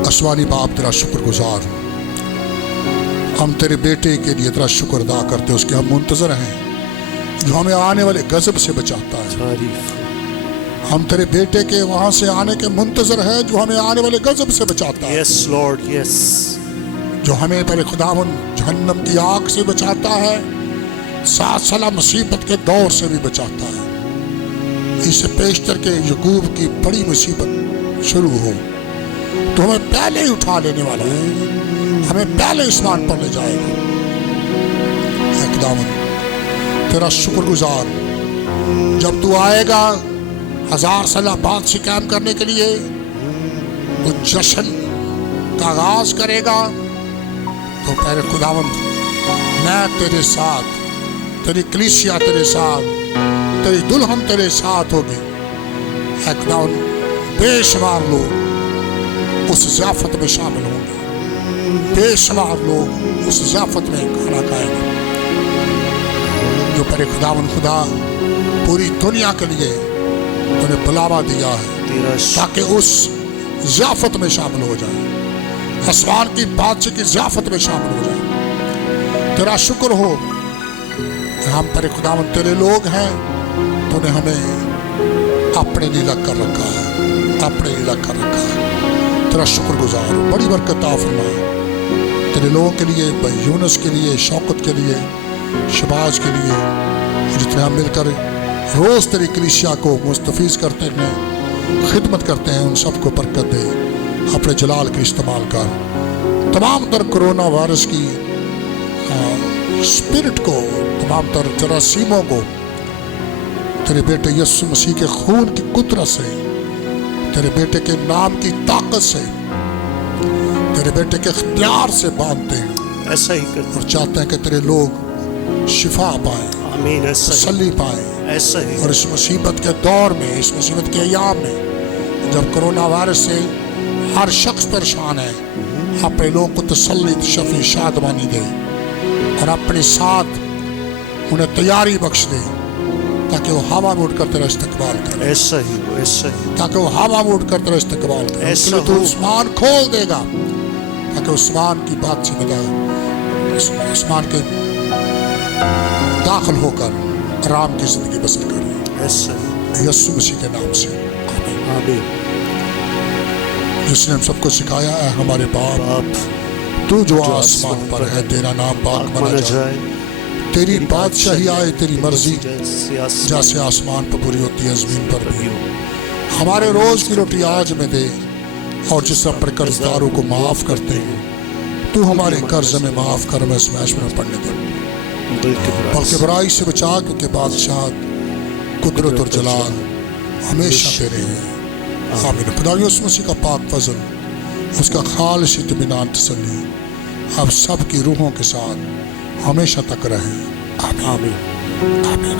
आसमानी बाप तेरा शुक्रगुजार हूँ, हम तेरे बेटे के लिए तेरा शुक्र अदा करते हैं, उसके हम मुंतजर हैं जो हमें आने वाले गजब से बचाता है। हम तेरे बेटे के वहां से आने के मुंतजर हैं जो हमें आने वाले गजब से बचाता है। Yes Lord, yes. जो हमें तेरे खुदावन जहन्नम की आग से बचाता है, 7 साल मुसीबत के दौर से भी बचाता है। इससे पेशतर के यकूब की बड़ी मुसीबत शुरू हो तो हमें पहले ही उठा लेने वाला है, हमें पहले आसमान पर ले जाएगा। खुदावन तेरा शुक्रगुजार, जब तू आएगा 1000 साल बाद से कायम करने के लिए, तो जश्न का आगाज करेगा, तो पहले खुदावन मैं तेरे साथ, तेरी कलीसिया तेरे साथ, तेरी दुल्हन तेरे साथ होगी। खुदावन बेशुमार लोग उस ज़ियाफत में शामिल होंगे, बेशुमार लोग उस ज़ियाफत में खाना खाएंगे जो पहले खुदावन खुदा पूरी दुनिया के लिए तूने बुलावा दिया है, ताकि उस ज़ियाफत में शामिल हो जाए, आसमान की बादशाह की ज़ियाफत में शामिल हो जाए। तेरा शुक्र हो कि हम पर खुदावन तेरे लोग हैं, तूने हमें अपने लिए लग कर रखा है, अपने लिए लग कर रखा है। तेरा शुक्रगुजार, बड़ी बरकत फरमा। تیرے لوگوں کے لیے، بھائی یونس کے لیے، شوکت کے لیے، شباز کے لیے، جتنے ہم مل کر روز تیری کلیسیا کو مستفیض کرتے ہیں، خدمت کرتے ہیں، ان سب کو برکت دے، اپنے جلال کے استعمال کر۔ تمام تر کرونا وائرس کی اسپرٹ کو، تمام تر جراثیموں کو تیرے بیٹے یسوع مسیح کے خون کی قدرت سے، تیرے بیٹے کے نام کی طاقت سے، تیرے بیٹے کے اختیار سے باندھتے ہیں، ایسا ہی کرتے اور چاہتے ہیں کہ تیرے لوگ شفا پائیں، آمین، ایسا ہی، تسلی پائیں۔ ایسا ہی، اور اس مصیبت کے دور میں، اس مصیبت کے ایام میں، جب کرونا وائرس سے ہر شخص پریشان ہے، اپنے لوگوں کو تسلی، شفی، شادمانی دے، اور اپنے ساتھ انہیں تیاری بخش دے، تاکہ وہ ہوا میں اٹھ کر تیرا استقبال کرے، ایسا ہی ہو، ایسا ہی، تاکہ وہ ہوا میں اٹھ کر تیرا استقبال کرے۔ اس ایسا لیے تو ہو۔ عثمان کھول دے گا، تاکہ عثمان کی بات سے عثمان کے داخل ہو کر آرام کی زندگی بسر کرے، ایسا ہی، یسوع مسیح کے نام سے آمین۔ آمین۔ جس نے ہم سب کو سکھایا ہے ہمارے باپ، آپ تو جو آسمان پر ہے، تیرا نام پاک مانا جائے، تیری بادشاہی آئے، تیری مرضی جیسے آسمان پر پوری ہوتی ہے زمین پر بھی ہو۔ ہمارے روز کی روٹی آج میں دے، اور جس اپنے قرض داروں کو معاف کرتے ہیں، تو ہمارے قرض میں معاف کر، میں اسمیش میں پڑھنے دے، بلکہ برائی سے بچا، کیونکہ بادشاہت، قدرت اور جلال ہمیشہ تیرے ہیں، آمین۔ خدا یسوع مسیح کا پاک فضل، اس کا خالص اطمینان، تسلی اب سب کی روحوں کے ساتھ ہمیشہ تک رہے، آمین آمین۔ آمین آمین۔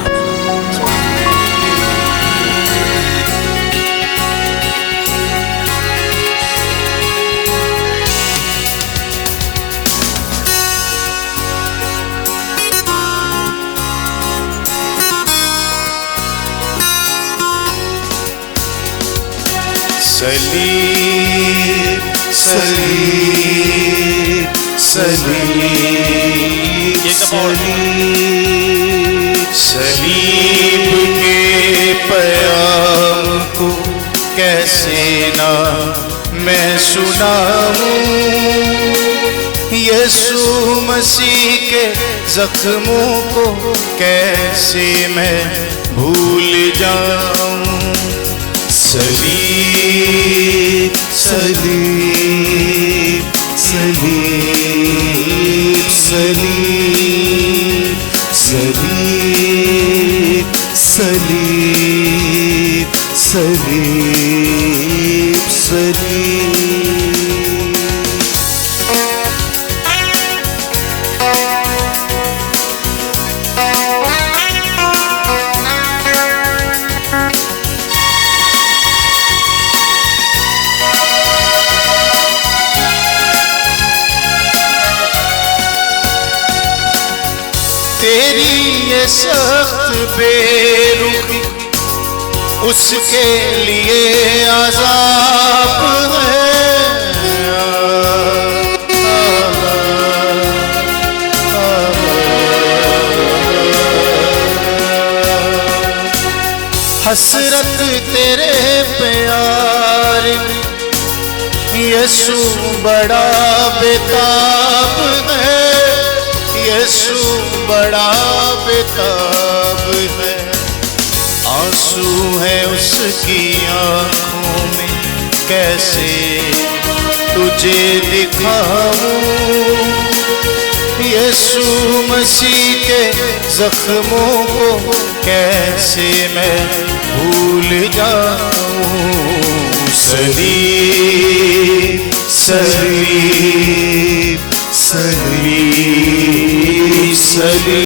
سلیب سلیب سلیب سلیب سلیب کے پیام کو کیسے نہ میں سناؤں، یسوع مسیح کے زخموں کو کیسے میں بھول جاؤں۔ سلیب سلیب سلیب سلیب سلیب سلیب سلیب سلیب تیری یہ سخت بے رخی اس کے لیے عذاب ہے، حسرت تیرے پیار یسوع بڑا بےتاب ہے، یسوع بڑا بےتاب ہے، آنسو ہے اس کی آنکھوں میں کیسے تجھے دکھاؤں، یسوع مسیح کے زخموں کو کیسے میں بھول جاؤں۔ سلیب سلیب سلیب سلیب